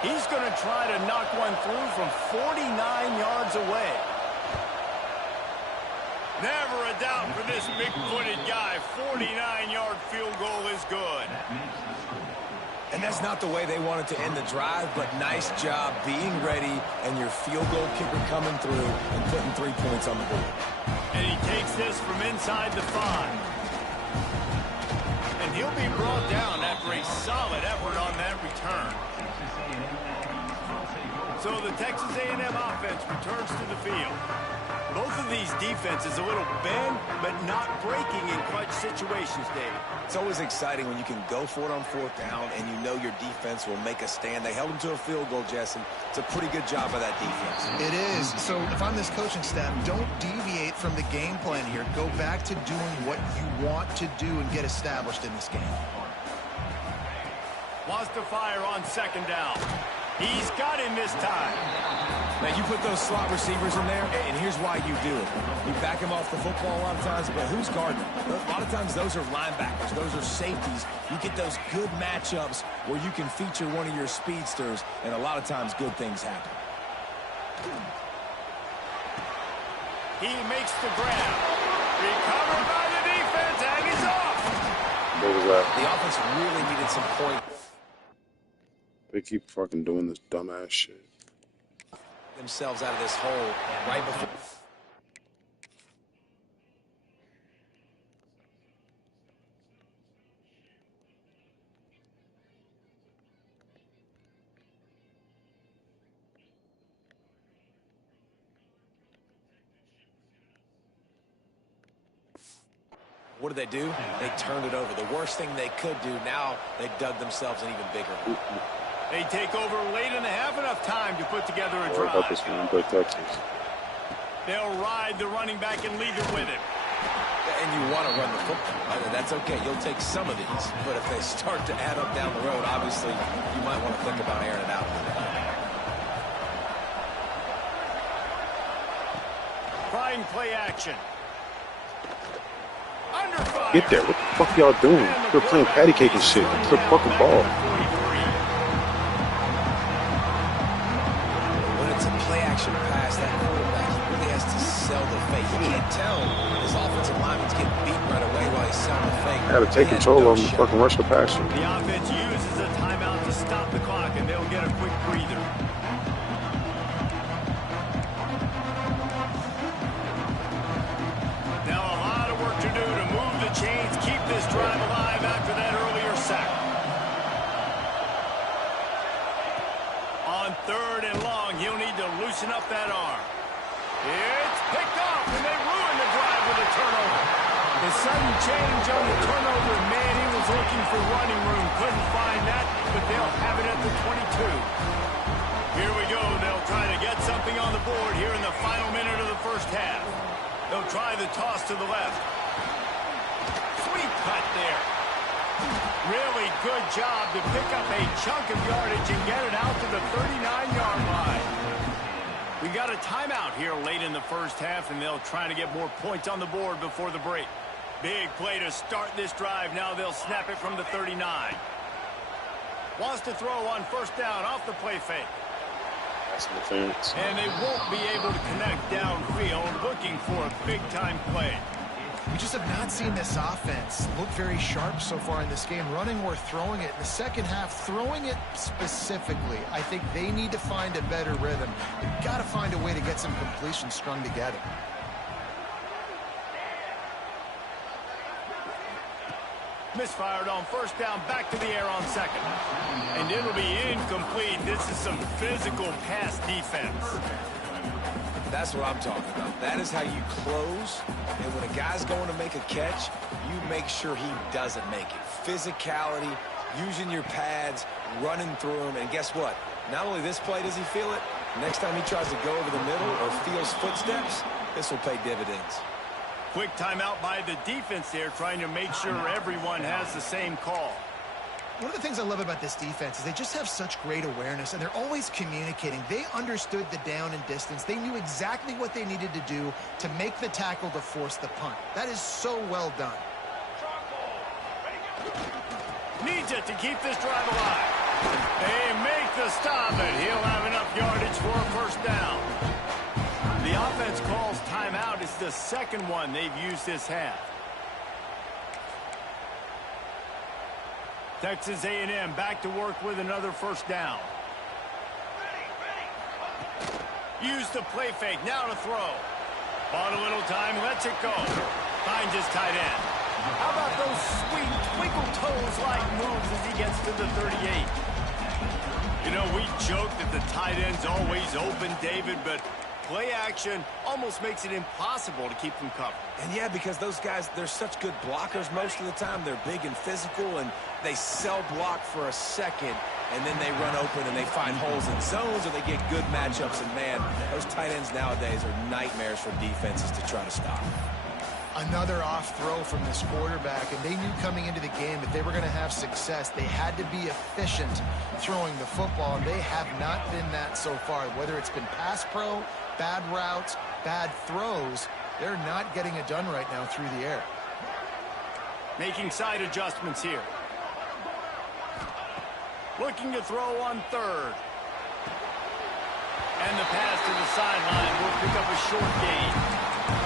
He's going to try to knock one through from 49 yards away. Never a doubt for this big-footed guy. 49-yard field goal is good. And that's not the way they wanted to end the drive, but nice job being ready and your field goal kicker coming through and putting 3 points on the board. And he takes this from inside the 5. And he'll be brought down after a solid effort on that return. So the Texas A&M offense returns to the field. Both of these defenses a little bend, but not breaking in clutch situations, David. It's always exciting when you can go for it on fourth down and you know your defense will make a stand. They held them to a field goal, Jesse. It's a pretty good job by that defense. It is. So if I'm this coaching staff, don't deviate from the game plan here. Go back to doing what you want to do and get established in this game. Wants to fire on second down. He's got him this time. Now, you put those slot receivers in there, and here's why you do it. You back them off the football a lot of times, but who's guarding them? A lot of times those are linebackers. Those are safeties. You get those good matchups where you can feature one of your speedsters, and a lot of times good things happen. He makes the grab. Recovered by the defense, and he's off. What was that? The offense really needed some points. They keep fucking doing this dumbass shit. Themselves out of this hole right before. What did they do? They turned it over. The worst thing they could do, now they dug themselves an even bigger hole. They take over late in the half, enough time to put together a drive. About this one, but Texas. They'll ride the running back and leave it with him. And you want to run the football. That's okay. You'll take some of these. But if they start to add up down the road, obviously, you might want to think about airing it out a little bit. Trying play action. Under fire. Get there. What the fuck y'all doing? You're playing patty cake and shit. It's a fucking ball. When it's a play action pass, that quarterback really has to sell the fake. You can't tell his offensive lineman's getting beat right away while he's selling the fake. I gotta take control of him and fucking rush the passer. The offense uses a timeout to stop the clock, and they'll get a quick breather. Now a lot of work to do to move the chains, keep this drive alive after that earlier sack. On 3rd and long, he'll need to loosen up that arm. It's picked off, and they ruin the drive with a turnover. The sudden change on the turnover, man, he was looking for running room. Couldn't find that, but they'll have it at the 22. Here we go. They'll try to get something on the board here in the final minute of the first half. They'll try the toss to the left. Sweet cut there. Really good job to pick up a chunk of yardage and get it out to the 39-yard line. We got a timeout here late in the first half, and they'll try to get more points on the board before the break. Big play to start this drive. Now they'll snap it from the 39. Wants to throw on 1st down off the play fake. And they won't be able to connect downfield, looking for a big-time play. We just have not seen this offense look very sharp so far in this game, running or throwing it. In the second half, throwing it specifically, I think they need to find a better rhythm. They've got to find a way to get some completions strung together. Misfired on 1st down, back to the air on 2nd. And it'll be incomplete. This is some physical pass defense. That's what I'm talking about. That is how you close. And when a guy's going to make a catch, you make sure he doesn't make it. Physicality, using your pads, running through him. And guess what? Not only this play does he feel it, next time he tries to go over the middle or feels footsteps, this will pay dividends. Quick timeout by the defense there, trying to make sure everyone has the same call. One of the things I love about this defense is they just have such great awareness, and they're always communicating. They understood the down and distance. They knew exactly what they needed to do to make the tackle to force the punt. That is so well done. Needs it to keep this drive alive. They make the stop, and he'll have enough yardage for a 1st down. The offense calls timeout. It's the second one they've used this half. Texas A&M back to work with another 1st down. Use the play fake. Now to throw. Bought a little time. Lets it go. Finds his tight end. How about those sweet twinkle toes-like moves as he gets to the 38? You know, we joke that the tight end's always open, David, but play action almost makes it impossible to keep them covered. And yeah, because those guys, they're such good blockers most of the time. They're big and physical, and they sell block for a second, and then they run open and they find holes in zones, or they get good matchups. And man, those tight ends nowadays are nightmares for defenses to try to stop. Another off throw from this quarterback, and they knew coming into the game that they were going to have success. They had to be efficient throwing the football, and they have not been that so far. Whether it's been pass pro, bad routes, bad throws, they're not getting it done right now through the air. Making side adjustments here. Looking to throw on 3rd. And the pass to the sideline will pick up a short gain.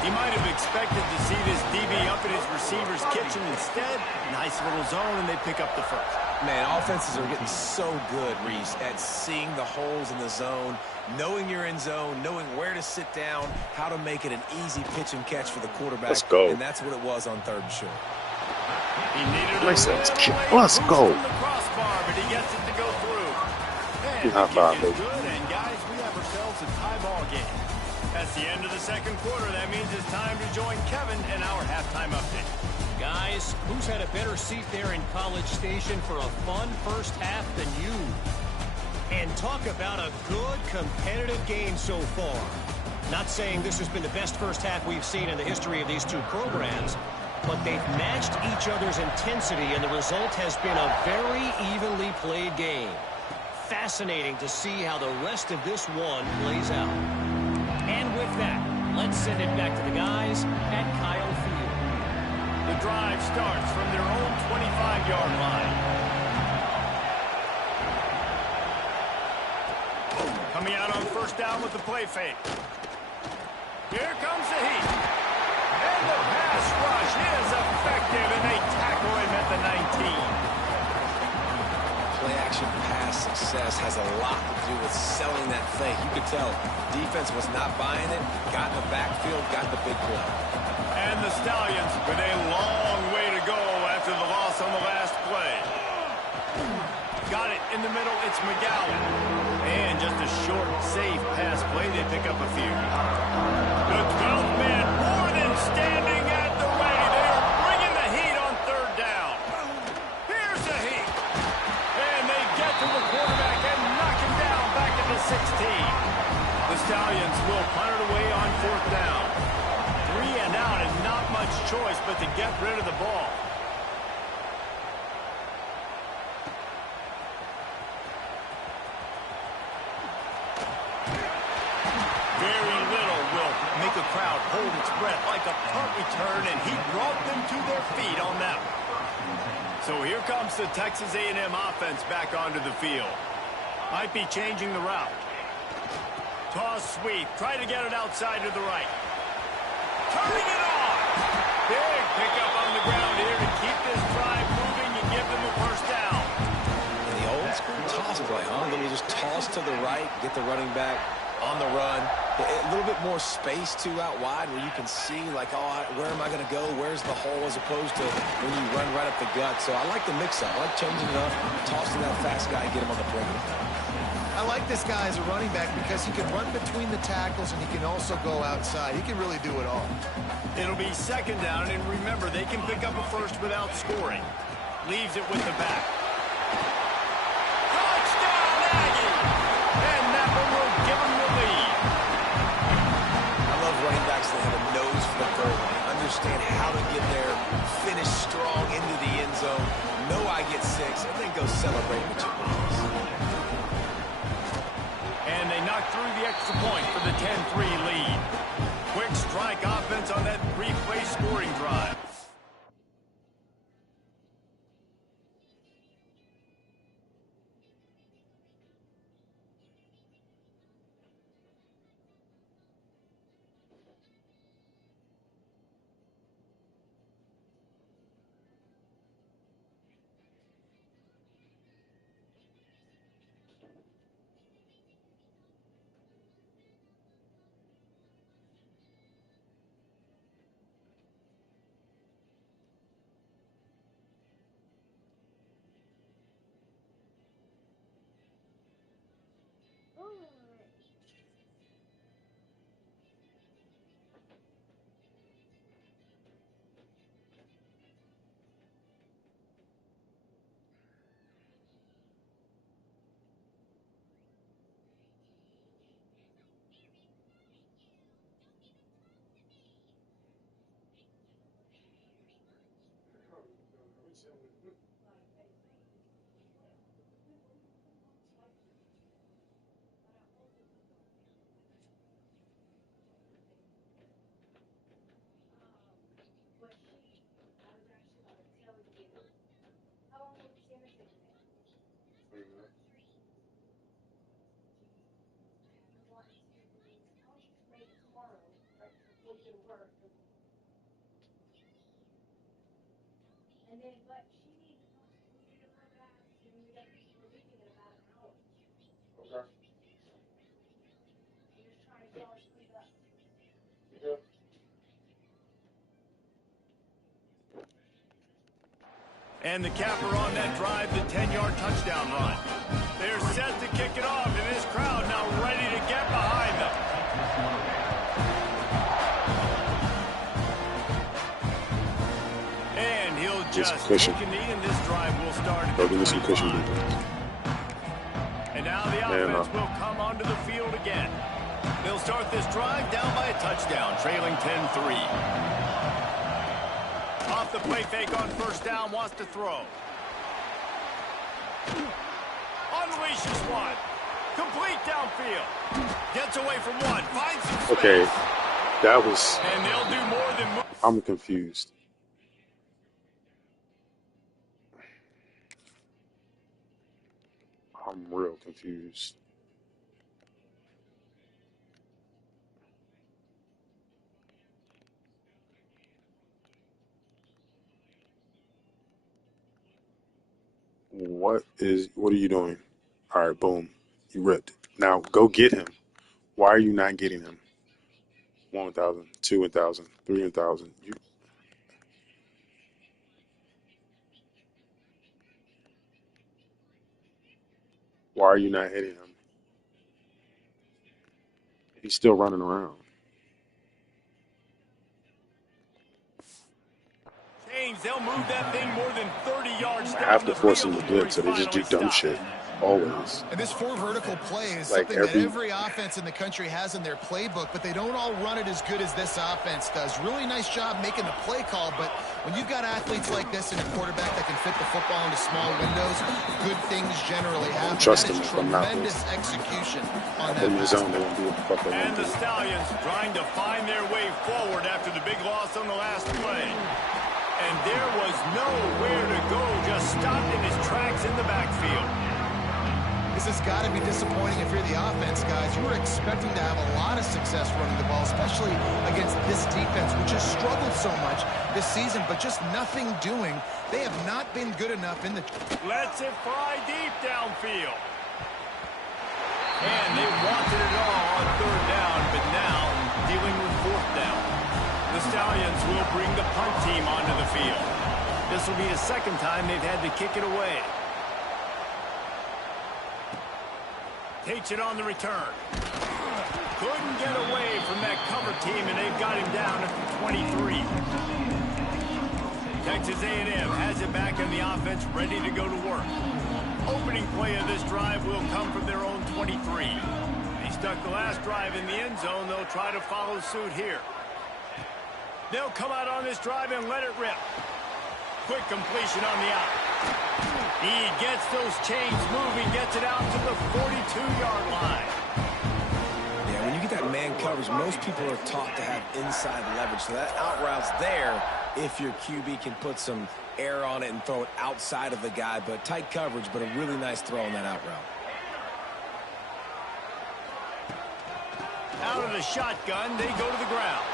He might have expected to see this DB up in his receiver's kitchen. Instead, nice little zone, and they pick up the 1st. Man, offenses are getting so good, Reese, at seeing the holes in the zone, knowing you're in zone, knowing where to sit down, how to make it an easy pitch and catch for the quarterback. Let's go. And that's what it was on 3rd and short. He needed Let's go. From the crossbar, but he gets it to go through. And High five, the kick is baby. good, and guys, we have ourselves a tie ball game. That's the end of the second quarter. That means it's time to join Kevin in our halftime update. Guys, who's had a better seat there in College Station for a fun first half than you? And talk about a good competitive game so far. Not saying this has been the best first half we've seen in the history of these two programs, but they've matched each other's intensity, and the result has been a very evenly played game. Fascinating to see how the rest of this one plays out. And with that, let's send it back to the guys at Kyle Field. The drive starts from their own 25-yard line. Coming out on first down with the play fake. Here comes the heat. And the pass rush is effective, and they tackle him at the 19. Play-action pass success has a lot to do with selling that fake. You could tell defense was not buying it, got in the backfield, got the big play. And the Stallions with a long way to go after the loss on the last play. Got it in the middle, it's McGowan. And just a short, safe pass play, they pick up a few. The 12th man more than standing at the ready. They are bringing the heat on third down. Here's the heat. And they get to the quarterback and knock him down back at the 16. The Stallions will punt it away on fourth down. 3 and out and not much choice but to get rid of the ball. Very little will make a crowd hold its breath like a punt return, and he brought them to their feet on that one. So here comes the Texas A&M offense back onto the field. Might be changing the route. Toss sweep. Try to get it outside to the right. Turning it on. Big pickup on the ground here to keep this drive moving and give them a first down. And the old school toss play, huh? A little just toss to the right, get the running back on the run. A little bit more space, too, out wide where you can see, like, oh, where am I going to go? Where's the hole, as opposed to when you run right up the gut. So I like the mix-up. I like changing it up, tossing that fast guy and get him on the perimeter. I like this guy as a running back because he can run between the tackles and he can also go outside. He can really do it all. It'll be second down, and remember, they can pick up a first without scoring. Leaves it with the back. Touchdown, Aggie! And Napa will give them the lead. I love running backs that have a nose for the goal line, understand how to get there, finish strong into the end zone, know I get 6, and then go celebrate with your boys. And they knock through the extra point for the 10-3 lead. Quick strike offense on that 3-play scoring drive. And then, but she needs to come back, and we're leaving in about an hour. Okay. I'm just trying to get all cleaned up. Yeah. And the capper on that drive, the 10-yard touchdown run. They're set to kick it off, and this crowd now ready to get behind them. And get some cushion. Go give me some cushion. And now the offense will come onto the field again. They'll start this drive down by a touchdown, trailing 10-3. Off the play fake on first down, wants to throw. Unleashes one. Complete downfield. Gets away from one. Finds some space. Okay, that was... And they'll do more than move. I'm confused. I'm real confused. What are you doing? All right, boom. You ripped. Now go get him. Why are you not getting him? 1,000, 2,000, 3,000. Why are you not hitting him? He's still running around. They'll move that thing more than 30 yards down. I have to force him to blitz, so they just do dumb shit. Always. And this 4 vertical play is like something that every offense in the country has in their playbook, but they don't all run it as good as this offense does. Really nice job making the play call, but when you've got athletes like this and a quarterback that can fit the football into small windows, good things generally happen. Trust that him is if I'm not tremendous execution on put that. him in the zone, they won't do what the fuck they And want the to. Stallions trying to find their way forward after the big loss on the last play. And there was nowhere to go, just stopped in his tracks in the backfield. This has got to be disappointing if you're the offense, guys. You were expecting to have a lot of success running the ball, especially against this defense, which has struggled so much this season, but just nothing doing. They have not been good enough in the... Lets it fly deep downfield. And they wanted it all on third down, but now dealing with fourth down. The Stallions will bring the punt team onto the field. This will be the second time they've had to kick it away. Takes it on the return. Couldn't get away from that cover team, and they've got him down at the 23. Texas A&M has it back in the offense, ready to go to work. Opening play of this drive will come from their own 23. They stuck the last drive in the end zone. They'll try to follow suit here. They'll come out on this drive and let it rip. Quick completion on the out. He gets those chains moving, gets it out to the 42-yard line. Yeah, when you get that man coverage, most people are taught to have inside leverage. So that out route's there if your QB can put some air on it and throw it outside of the guy. But tight coverage, but a really nice throw on that out route. Out of the shotgun, they go to the ground.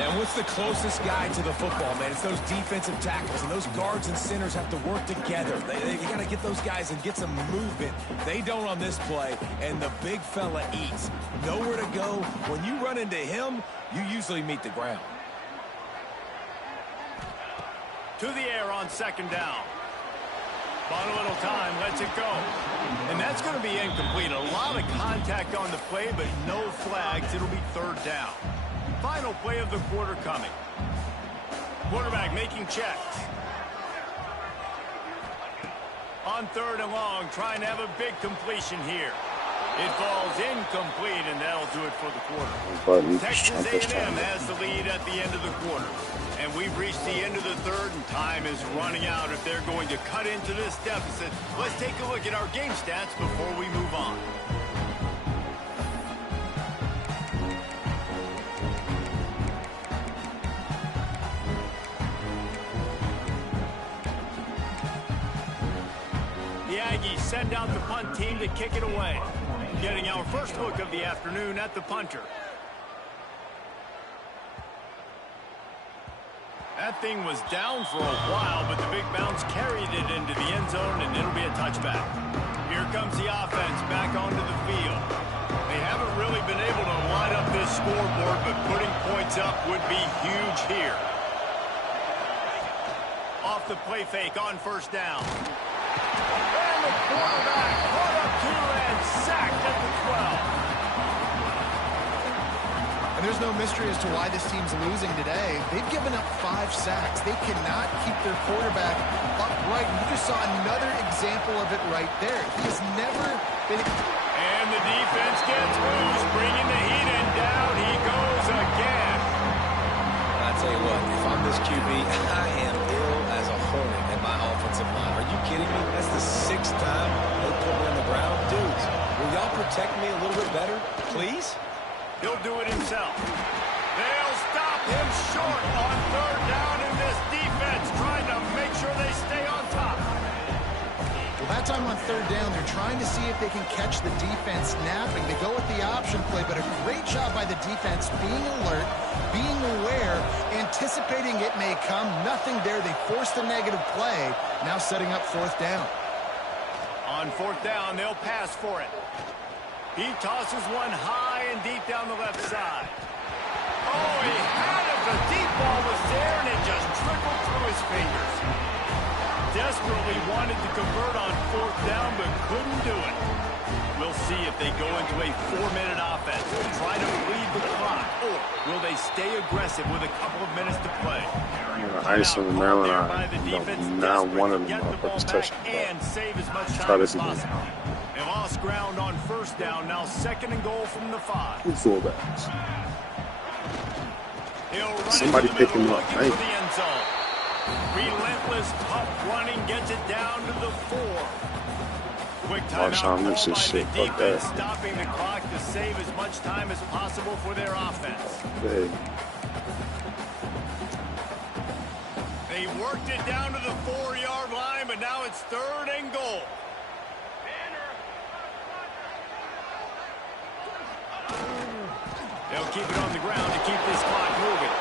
And what's the closest guy to the football, man? It's those defensive tackles, and those guards and centers have to work together. You got to get those guys and get some movement. They don't on this play, and the big fella eats. Nowhere to go. When you run into him, you usually meet the ground. To the air on second down. Bought a little time, lets it go. And that's going to be incomplete. A lot of contact on the play, but no flags. It'll be third down. Final play of the quarter coming. Quarterback making checks. On third and long, trying to have a big completion here. It falls incomplete, and that'll do it for the quarter. Texas A&M has the lead at the end of the quarter. And we've reached the end of the third, and time is running out if they're going to cut into this deficit. Let's take a look at our game stats before we move on. The Aggies send out the punt team to kick it away. Getting our first look of the afternoon at the punter. That thing was down for a while, but the big bounce carried it into the end zone, and it'll be a touchback. Here comes the offense back onto the field. They haven't really been able to line up this scoreboard, but putting points up would be huge here. Off the play fake on first down. And the quarterback brought up 2 and sacked at the 12. And there's no mystery as to why this team's losing today. They've given up 5 sacks. They cannot keep their quarterback upright. You just saw another example of it right there. He has never been... And the defense gets loose, bringing the heat, and down he goes again. I tell you what, if I'm this QB, I am ill as a hornet in my offensive line. Are you kidding me? That's the 6th time they put me on the ground. Dudes, will y'all protect me a little bit better, please? He'll do it himself. They'll stop him short on 3rd down in this defense, trying to make sure they stay on top. Well, that time on 3rd down, they're trying to see if they can catch the defense napping. They go with the option play, but a great job by the defense being alert, being aware, anticipating it may come. Nothing there. They forced a negative play, now setting up 4th down. On 4th down, they'll pass for it. He tosses one high and deep down the left side. Oh, he had it. The deep ball was there, and it just trickled through his fingers. Desperately wanted to convert on 4th down, but couldn't do it. We'll see if they go into a 4-minute offense, try to bleed the clock, or will they stay aggressive with a couple of minutes to play? Ice on the Maryland now one of them motherfuckers touching the ball. And save as much Try time this as again. possible. They lost ground on 1st down, now 2nd and goal from the 5. 2 fullbacks. He'll run Somebody into the pick him middle, up. looking Hey. for the end zone. Relentless, tough running gets it down to the 4. Quick timeout Marshawn Lynch call is by the shit. Fuck defense, that. stopping the clock to save as much time as possible for their offense. Hey. They worked it down to the 4-yard line, but now it's 3rd and goal. They'll keep it on the ground to keep this clock moving.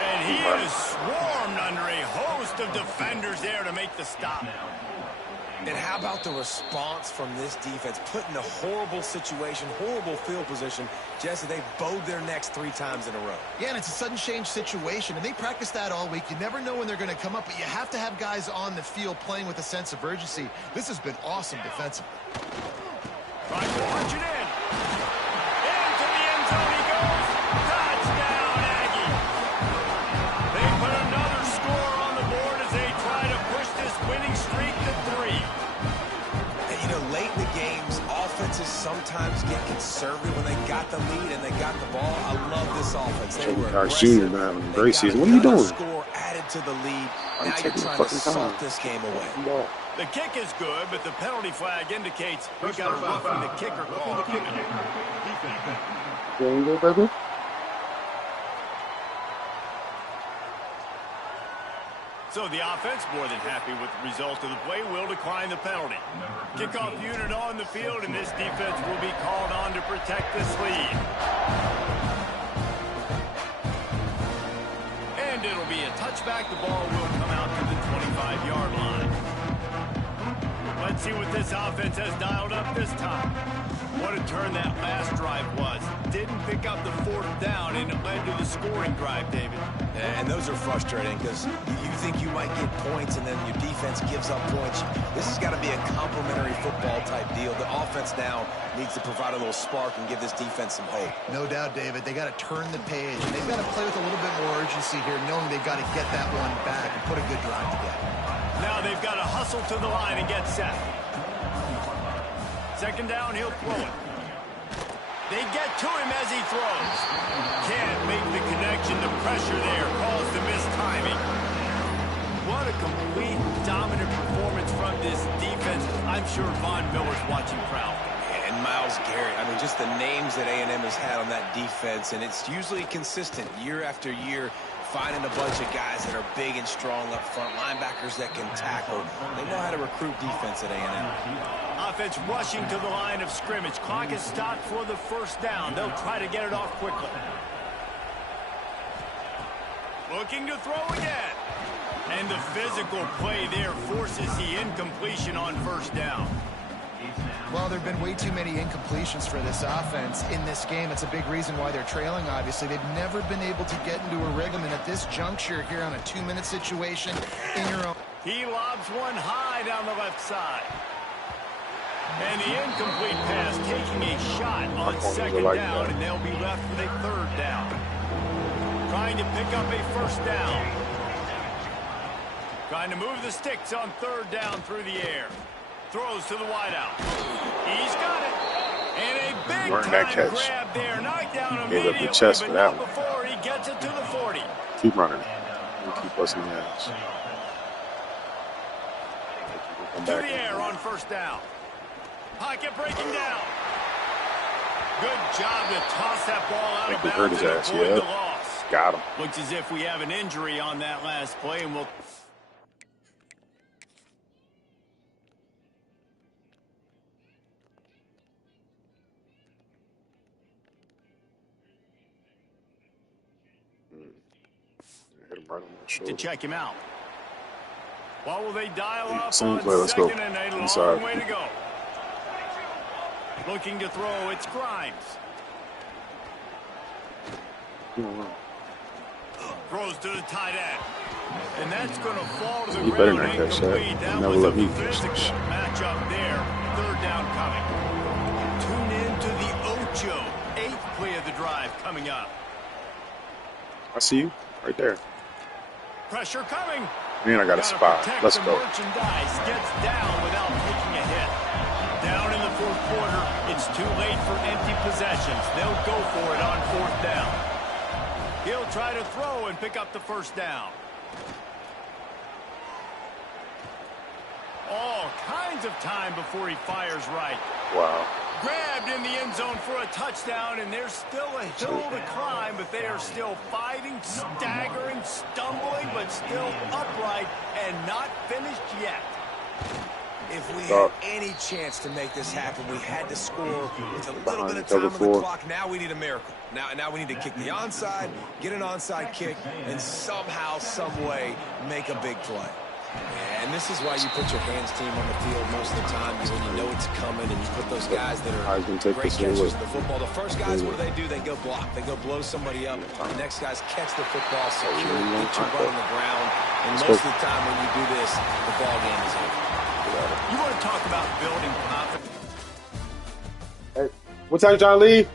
And he is swarmed under a host of defenders there to make the stop. And how about the response from this defense? Put in a horrible situation, horrible field position. Jesse, they bowed their necks 3 times in a row. Yeah, and it's a sudden change situation, and they practice that all week. You never know when they're going to come up, but you have to have guys on the field playing with a sense of urgency. This has been awesome defensively. Trying to punch it in. Into the end zone he goes. Touchdown, Aggie. They put another score on the board as they try to push this winning streak to 3. And, you know, late in the games, offenses sometimes get conservative when they got the lead and they got the ball. I love this offense. They were Our aggressive. junior been having a great They got season. What are you another doing? Score added to the lead. I'm Now you're taking trying to fucking time. suck this game away. The kick is good, but the penalty flag indicates we got a roughing the kicker call coming. There you go, baby. So the offense, more than happy with the result of the play, will decline the penalty. Kickoff unit on the field, and this defense will be called on to protect this lead. And it'll be a touchback. The ball will come out to the 25-yard line. Let's see what this offense has dialed up this time. What a turn that last drive was. Didn't pick up the 4th down, and it led to the scoring drive, David. And those are frustrating because you think you might get points and then your defense gives up points. This has got to be a complementary football type deal. The offense now needs to provide a little spark and give this defense some hope. No doubt, David. They got to turn the page, and they've got to play with a little bit more urgency here, knowing they've got to get that one back and put a good drive together. Now they've got to hustle to the line and get set. 2nd down, he'll throw it. They get to him as he throws. Can't make the connection. The pressure there caused the missed timing. What a complete dominant performance from this defense. I'm sure Von Miller's watching proud. And Myles Garrett, I mean, just the names that A&M has had on that defense, and it's usually consistent year after year, finding a bunch of guys that are big and strong up front, linebackers that can tackle. They know how to recruit defense at A&M. Offense rushing to the line of scrimmage. Clock is stopped for the 1st down. They'll try to get it off quickly. Looking to throw again. And the physical play there forces the incompletion on 1st down. Well, there have been way too many incompletions for this offense in this game. It's a big reason why they're trailing, obviously. They've never been able to get into a rhythm, and at this juncture here on a 2-minute situation in your own. He lobs one high down the left side. And the incomplete pass taking a shot on second like down, that. and they'll be left with a third down. Trying to pick up a first down. Trying to move the sticks on third down through the air. Throws to the wideout. He's got it. And a big-time grab there. Knocked down Gave immediately, up the chest but for that not one. before he gets it to the 40. Keep running. Keep busting the ass. To the air on first down. Pocket breaking down. Good job to toss that ball out of bounds and avoid the loss. Got him. Looks as if we have an injury on that last play, and we'll... Hit him right on the shoulder. to check him out. What will they dial up Same on play, let's go. second and a long Inside. way to go? Looking to throw, it's Grimes. Throws to the tight end. And that's going to fall to the You better ground not catch that. incomplete. That Never was let a me catch physical that. matchup there. Third down coming. Tune in to the Ocho. 8th play of the drive coming up. I see you right there. Pressure coming. Man, I got a spot. Let's go. Merchandise gets down without taking a hit. Down in the fourth quarter, it's too late for empty possessions. They'll go for it on fourth down. He'll try to throw and pick up the first down. All kinds of time before he fires right. Wow. Grabbed in the end zone for a touchdown, and there's still a hill to climb, but they are still fighting, staggering, stumbling, but still upright and not finished yet. If we had any chance to make this happen, we had to score with a little bit of time on the clock. Now we need a miracle. Now we need to kick the onside, get an onside kick, and somehow, some way, make a big play. And this is why you put your hands team on the field most of the time, is when you know it's coming, and you put those guys that are great catchers of the football. The first guys, what do? They go block. They go blow somebody up. The next guys catch the football, secure, get you right on the ground. And most of the time when you do this, the ball game is over. You want to talk about building confidence? Hey, what time you trying to leave?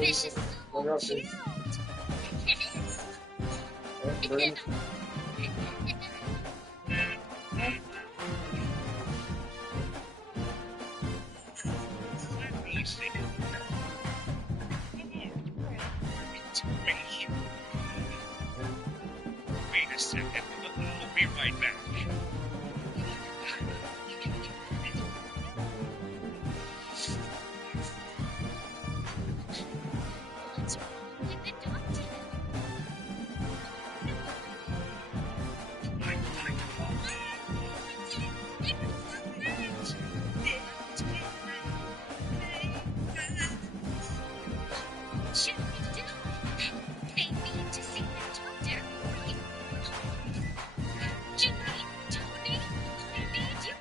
Fish is so cute. Wait a second. I'll be right back. What's wrong with the doctor? Should we do? They need to see the doctor. Jimmy, Tony, I need you.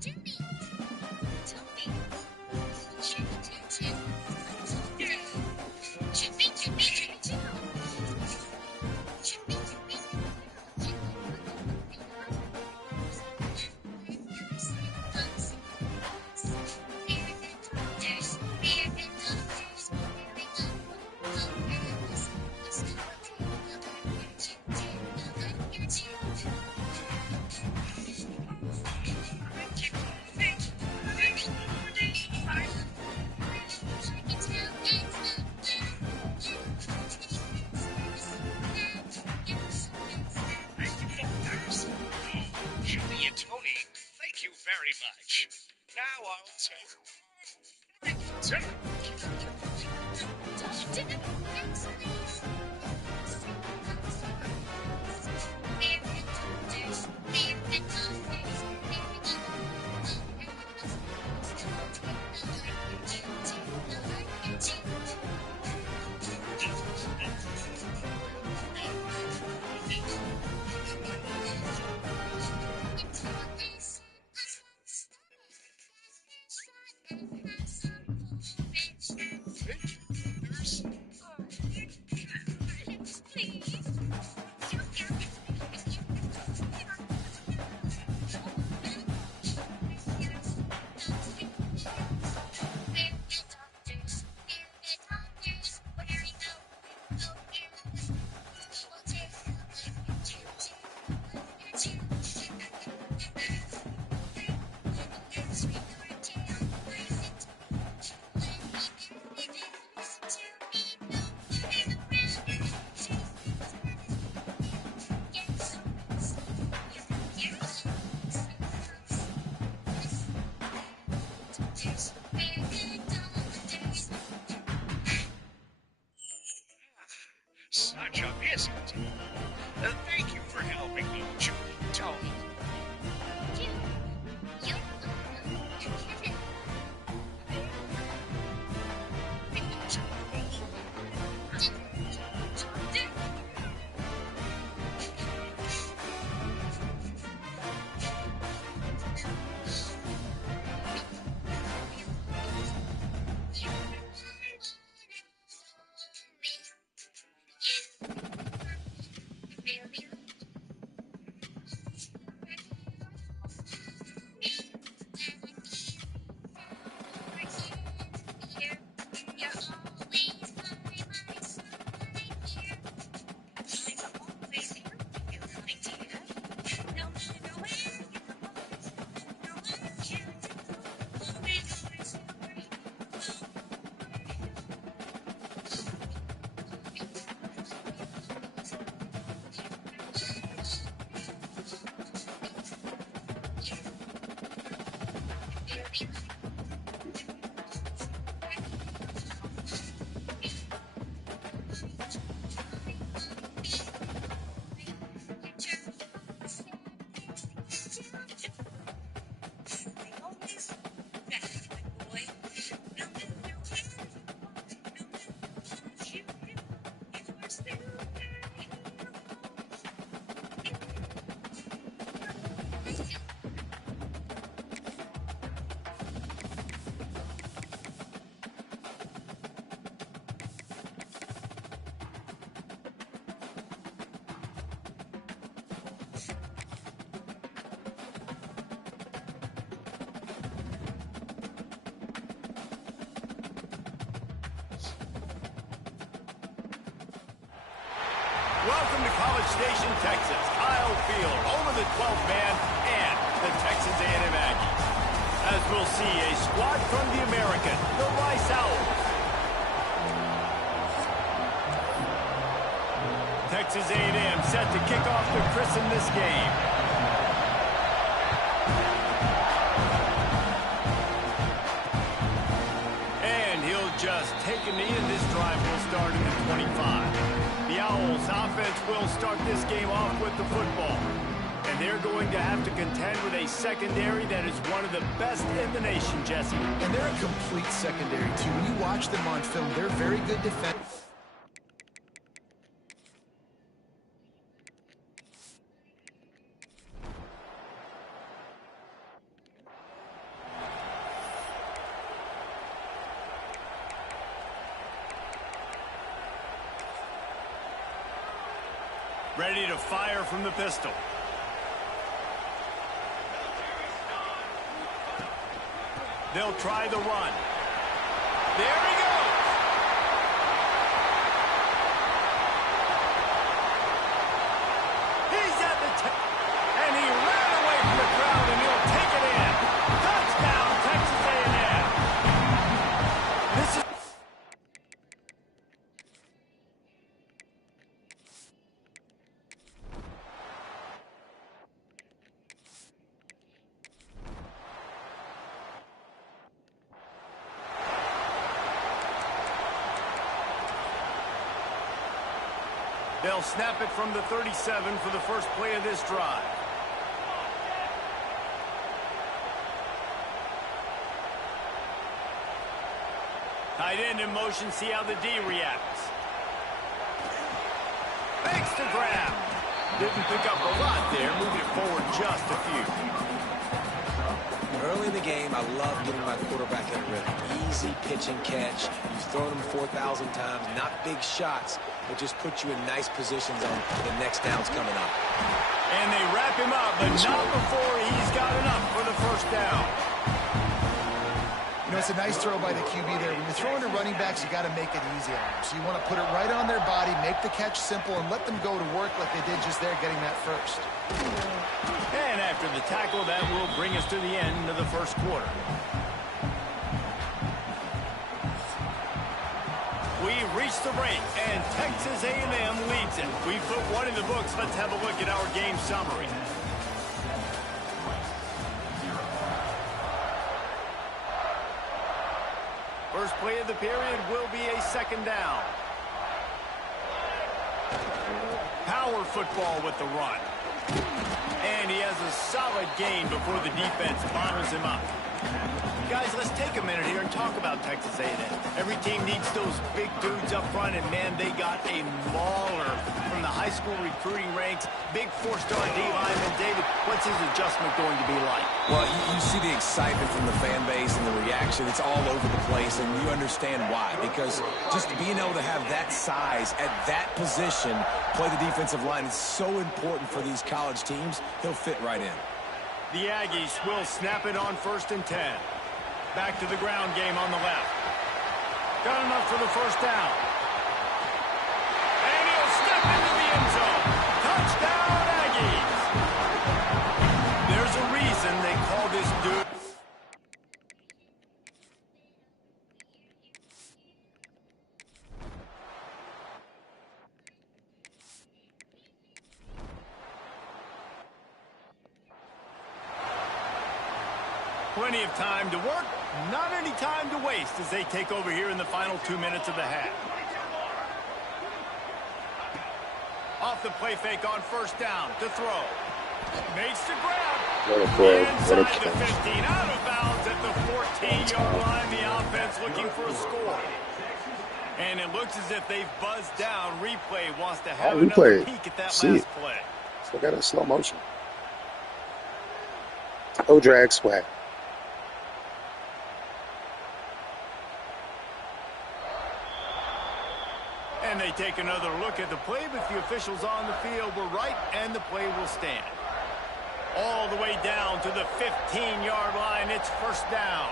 Jimmy, Tony, pay attention. Jimmy, Jimmy, Jimmy. Julie and Tony, thank you very much. Now I'll take. Such a busy day. Thank you for helping me, Julie and Tony. Welcome to College Station, Texas. Kyle Field, home of the 12th man and the Texas A&M Aggies. As we'll see, a squad from the American, the Rice Owls. Texas A&M set to kick off to christen this game. And he'll just take a knee, and this drive will start at the 25. The Owls offense will start this game off with the football. And they're going to have to contend with a secondary that is one of the best in the nation, Jesse. And they're a complete secondary, too. When you watch them on film, they're very good defense. Ready to fire from the pistol. They'll try the run. There he goes. He's at the 10. And he ran away from the crowd, and he'll take it in. Touchdown, Texas A&M. This is... They'll snap it from the 37 for the first play of this drive. Tight end in motion, see how the D reacts. Makes the grab. Didn't pick up a lot there, moving it forward just a few. Early in the game, I love getting my quarterback in a rhythm. Easy pitch and catch. You've thrown him 4,000 times. Not big shots, but just put you in nice positions on the next downs coming up. And they wrap him up, but not before he's got enough for the first down. You know, it's a nice throw by the QB there. When you're throwing to running backs, you got to make it easy on them. So you want to put it right on their body, make the catch simple, and let them go to work like they did just there, getting that first. And after the tackle, that will bring us to the end of the first quarter. We've reached the break, and Texas A&M leads it. We've put one in the books. Let's have a look at our game summary. First play of the period will be a second down. Power football with the run. And he has a solid gain before the defense bottles him up. Guys, let's take a minute here and talk about Texas A&M. Every team needs those big dudes up front, and man, they got a mauler from the high school recruiting ranks. Big four-star D lineman. David, what's his adjustment going to be like? Well, you see the excitement from the fan base and the reaction. It's all over the place, and you understand why. Because just being able to have that size at that position, play the defensive line, is so important for these college teams. He'll fit right in. The Aggies will snap it on 1st and 10. Back to the ground game on the left. Got enough for the first down. And he'll step into the end zone. Touchdown, Aggies. There's a reason they call this dude. Plenty of time to work, not any time to waste as they take over here in the final 2 minutes of the half. Off the play fake on 1st down to throw. Makes the grab. What a play. What a Inside the catch. 15, out of bounds at the 14-yard line. The offense looking for a score. And it looks as if they've buzzed down. Replay wants to have another peek at that last play. Still got a slow motion. Oh, drag swag. And they take another look at the play, but the officials on the field were right, and the play will stand. All the way down to the 15-yard line. It's 1st down.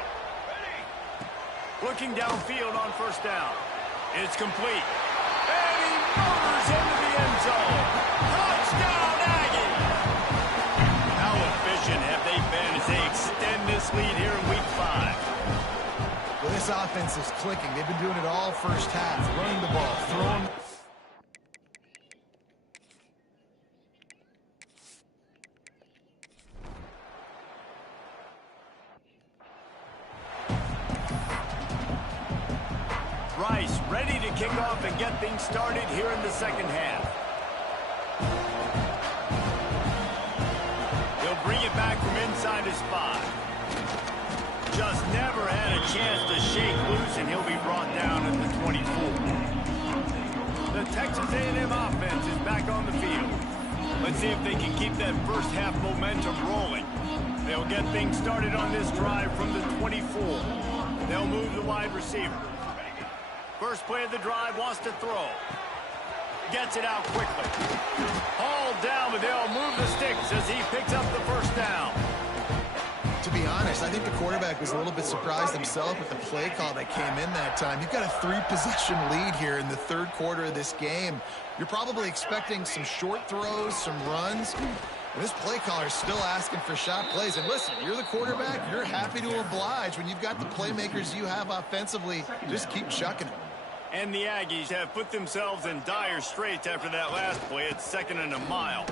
Looking downfield on 1st down. It's complete. And he motors into the end zone. Touchdown, Aggie! How efficient have they been as they extend this lead here in Week 5? Well, this offense is clicking. They've been doing it all first half, running the ball, throwing. Rice ready to kick off and get things started here in the second half. He'll bring it back from inside his 5. Just never had a chance to shake loose, and he'll be brought down at the 24. The Texas A&M offense is back on the field. Let's see if they can keep that first half momentum rolling. They'll get things started on this drive from the 24. They'll move the wide receiver. First play of the drive, wants to throw. Gets it out quickly. Hauled down, but they'll move the sticks as he picks up the first down. To be honest, I think the quarterback was a little bit surprised himself with the play call that came in that time. You've got a 3-possession lead here in the third quarter of this game. You're probably expecting some short throws, some runs. And this play caller is still asking for shot plays. And listen, you're the quarterback. You're happy to oblige when you've got the playmakers you have offensively. Just keep chucking it. And the Aggies have put themselves in dire straits after that last play. It's 2nd and a mile.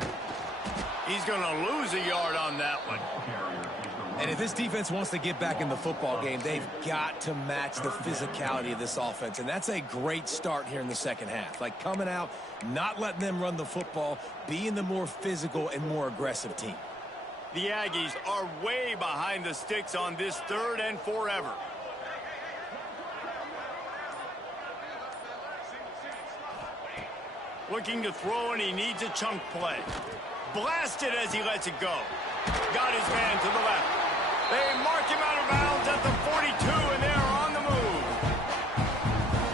He's going to lose a yard on that one. And if this defense wants to get back in the football game, they've got to match the physicality of this offense. And that's a great start here in the second half. Like coming out, not letting them run the football, being the more physical and more aggressive team. The Aggies are way behind the sticks on this 3rd and forever. Looking to throw, and he needs a chunk play. Blasted as he lets it go. Got his man to the left. They mark him out of bounds at the 42, and they're on the move.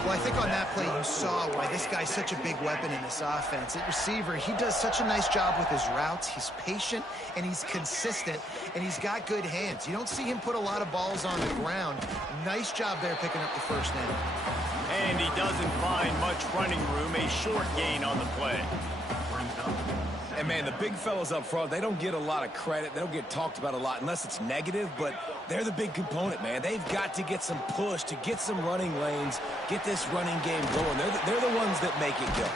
Well, I think on that play you saw why this guy's such a big weapon in this offense. At receiver, he does such a nice job with his routes. He's patient, and he's consistent, and he's got good hands. You don't see him put a lot of balls on the ground. Nice job there picking up the first down. And he doesn't find much running room, a short gain on the play. And, man, the big fellas up front, they don't get a lot of credit. They don't get talked about a lot unless it's negative, but they're the big component, man. They've got to get some push to get some running lanes, get this running game going. They're the ones that make it go.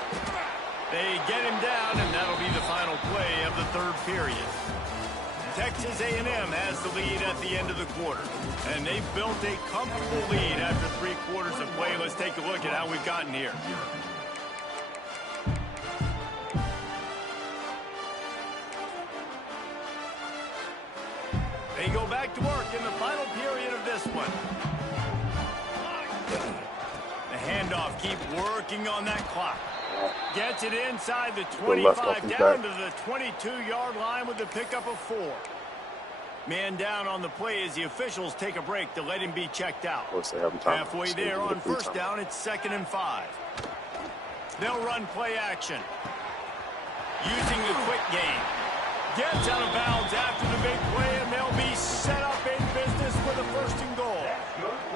They get him down, and that'll be the final play of the 3rd period. Texas A&M has the lead at the end of the quarter, and they've built a comfortable lead after 3 quarters of play. Let's take a look at how we've gotten here. They go back to work in the final period of this one. The handoff, keep working on that clock. Gets it inside the 25, down to the 22-yard line with the pickup of 4. Man down on the play as the officials take a break to let him be checked out. Halfway there on first down, it's 2nd and 5. They'll run play action. Using the quick game. Gets out of bounds after the big play, and they'll be set up in business for the 1st and goal.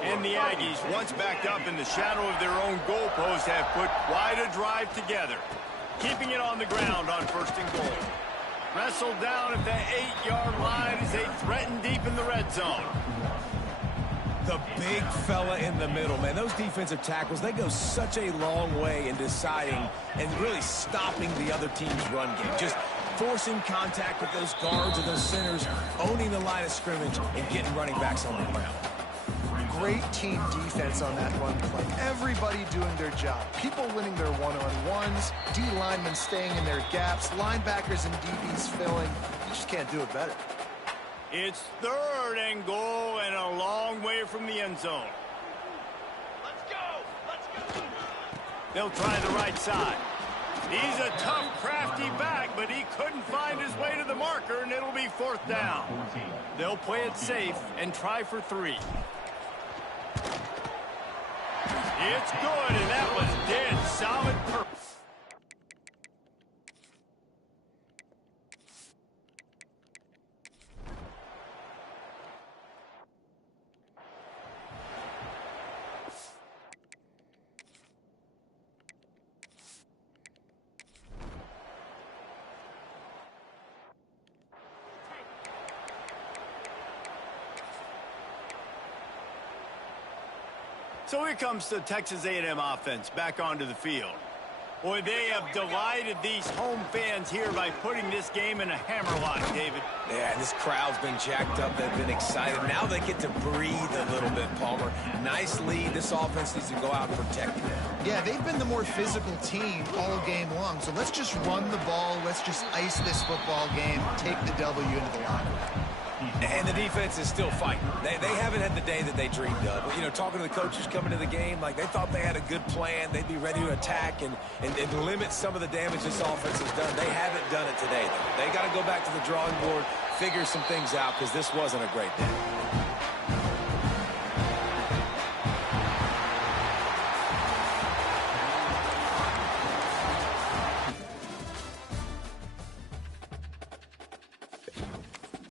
And the Aggies, once backed up in the shadow of their own goalpost, have put quite a drive together. Keeping it on the ground on 1st and goal. Wrestled down at the 8-yard line as they threaten deep in the red zone. The big fella in the middle, man. Those defensive tackles, they go such a long way in deciding and really stopping the other team's run game. Just forcing contact with those guards and those centers, owning the line of scrimmage, and getting running backs on the ground. Great team defense on that run play. Everybody doing their job. People winning their one-on-ones, D linemen staying in their gaps, linebackers and DBs filling. You just can't do it better. It's 3rd and goal and a long way from the end zone. Let's go! They'll try the right side. He's a tough, crafty back, but he couldn't find his way to the marker, and it'll be 4th down. They'll play it safe and try for 3. It's good, and that was dead solid purpose. So here comes the Texas A&M offense back onto the field. Boy, they have delighted these home fans here by putting this game in a hammerlock, David. Yeah, this crowd's been jacked up. They've been excited. Now they get to breathe a little bit, Palmer. Nice lead. This offense needs to go out and protect it. Yeah, they've been the more physical team all game long. So let's just run the ball. Let's just ice this football game, take the W into the locker room. And the defense is still fighting. They haven't had the day that they dreamed of. You know, talking to the coaches coming to the game, like they thought they had a good plan. They'd be ready to attack and limit some of the damage this offense has done. They haven't done it today, though. They got to go back to the drawing board, figure some things out, because this wasn't a great day.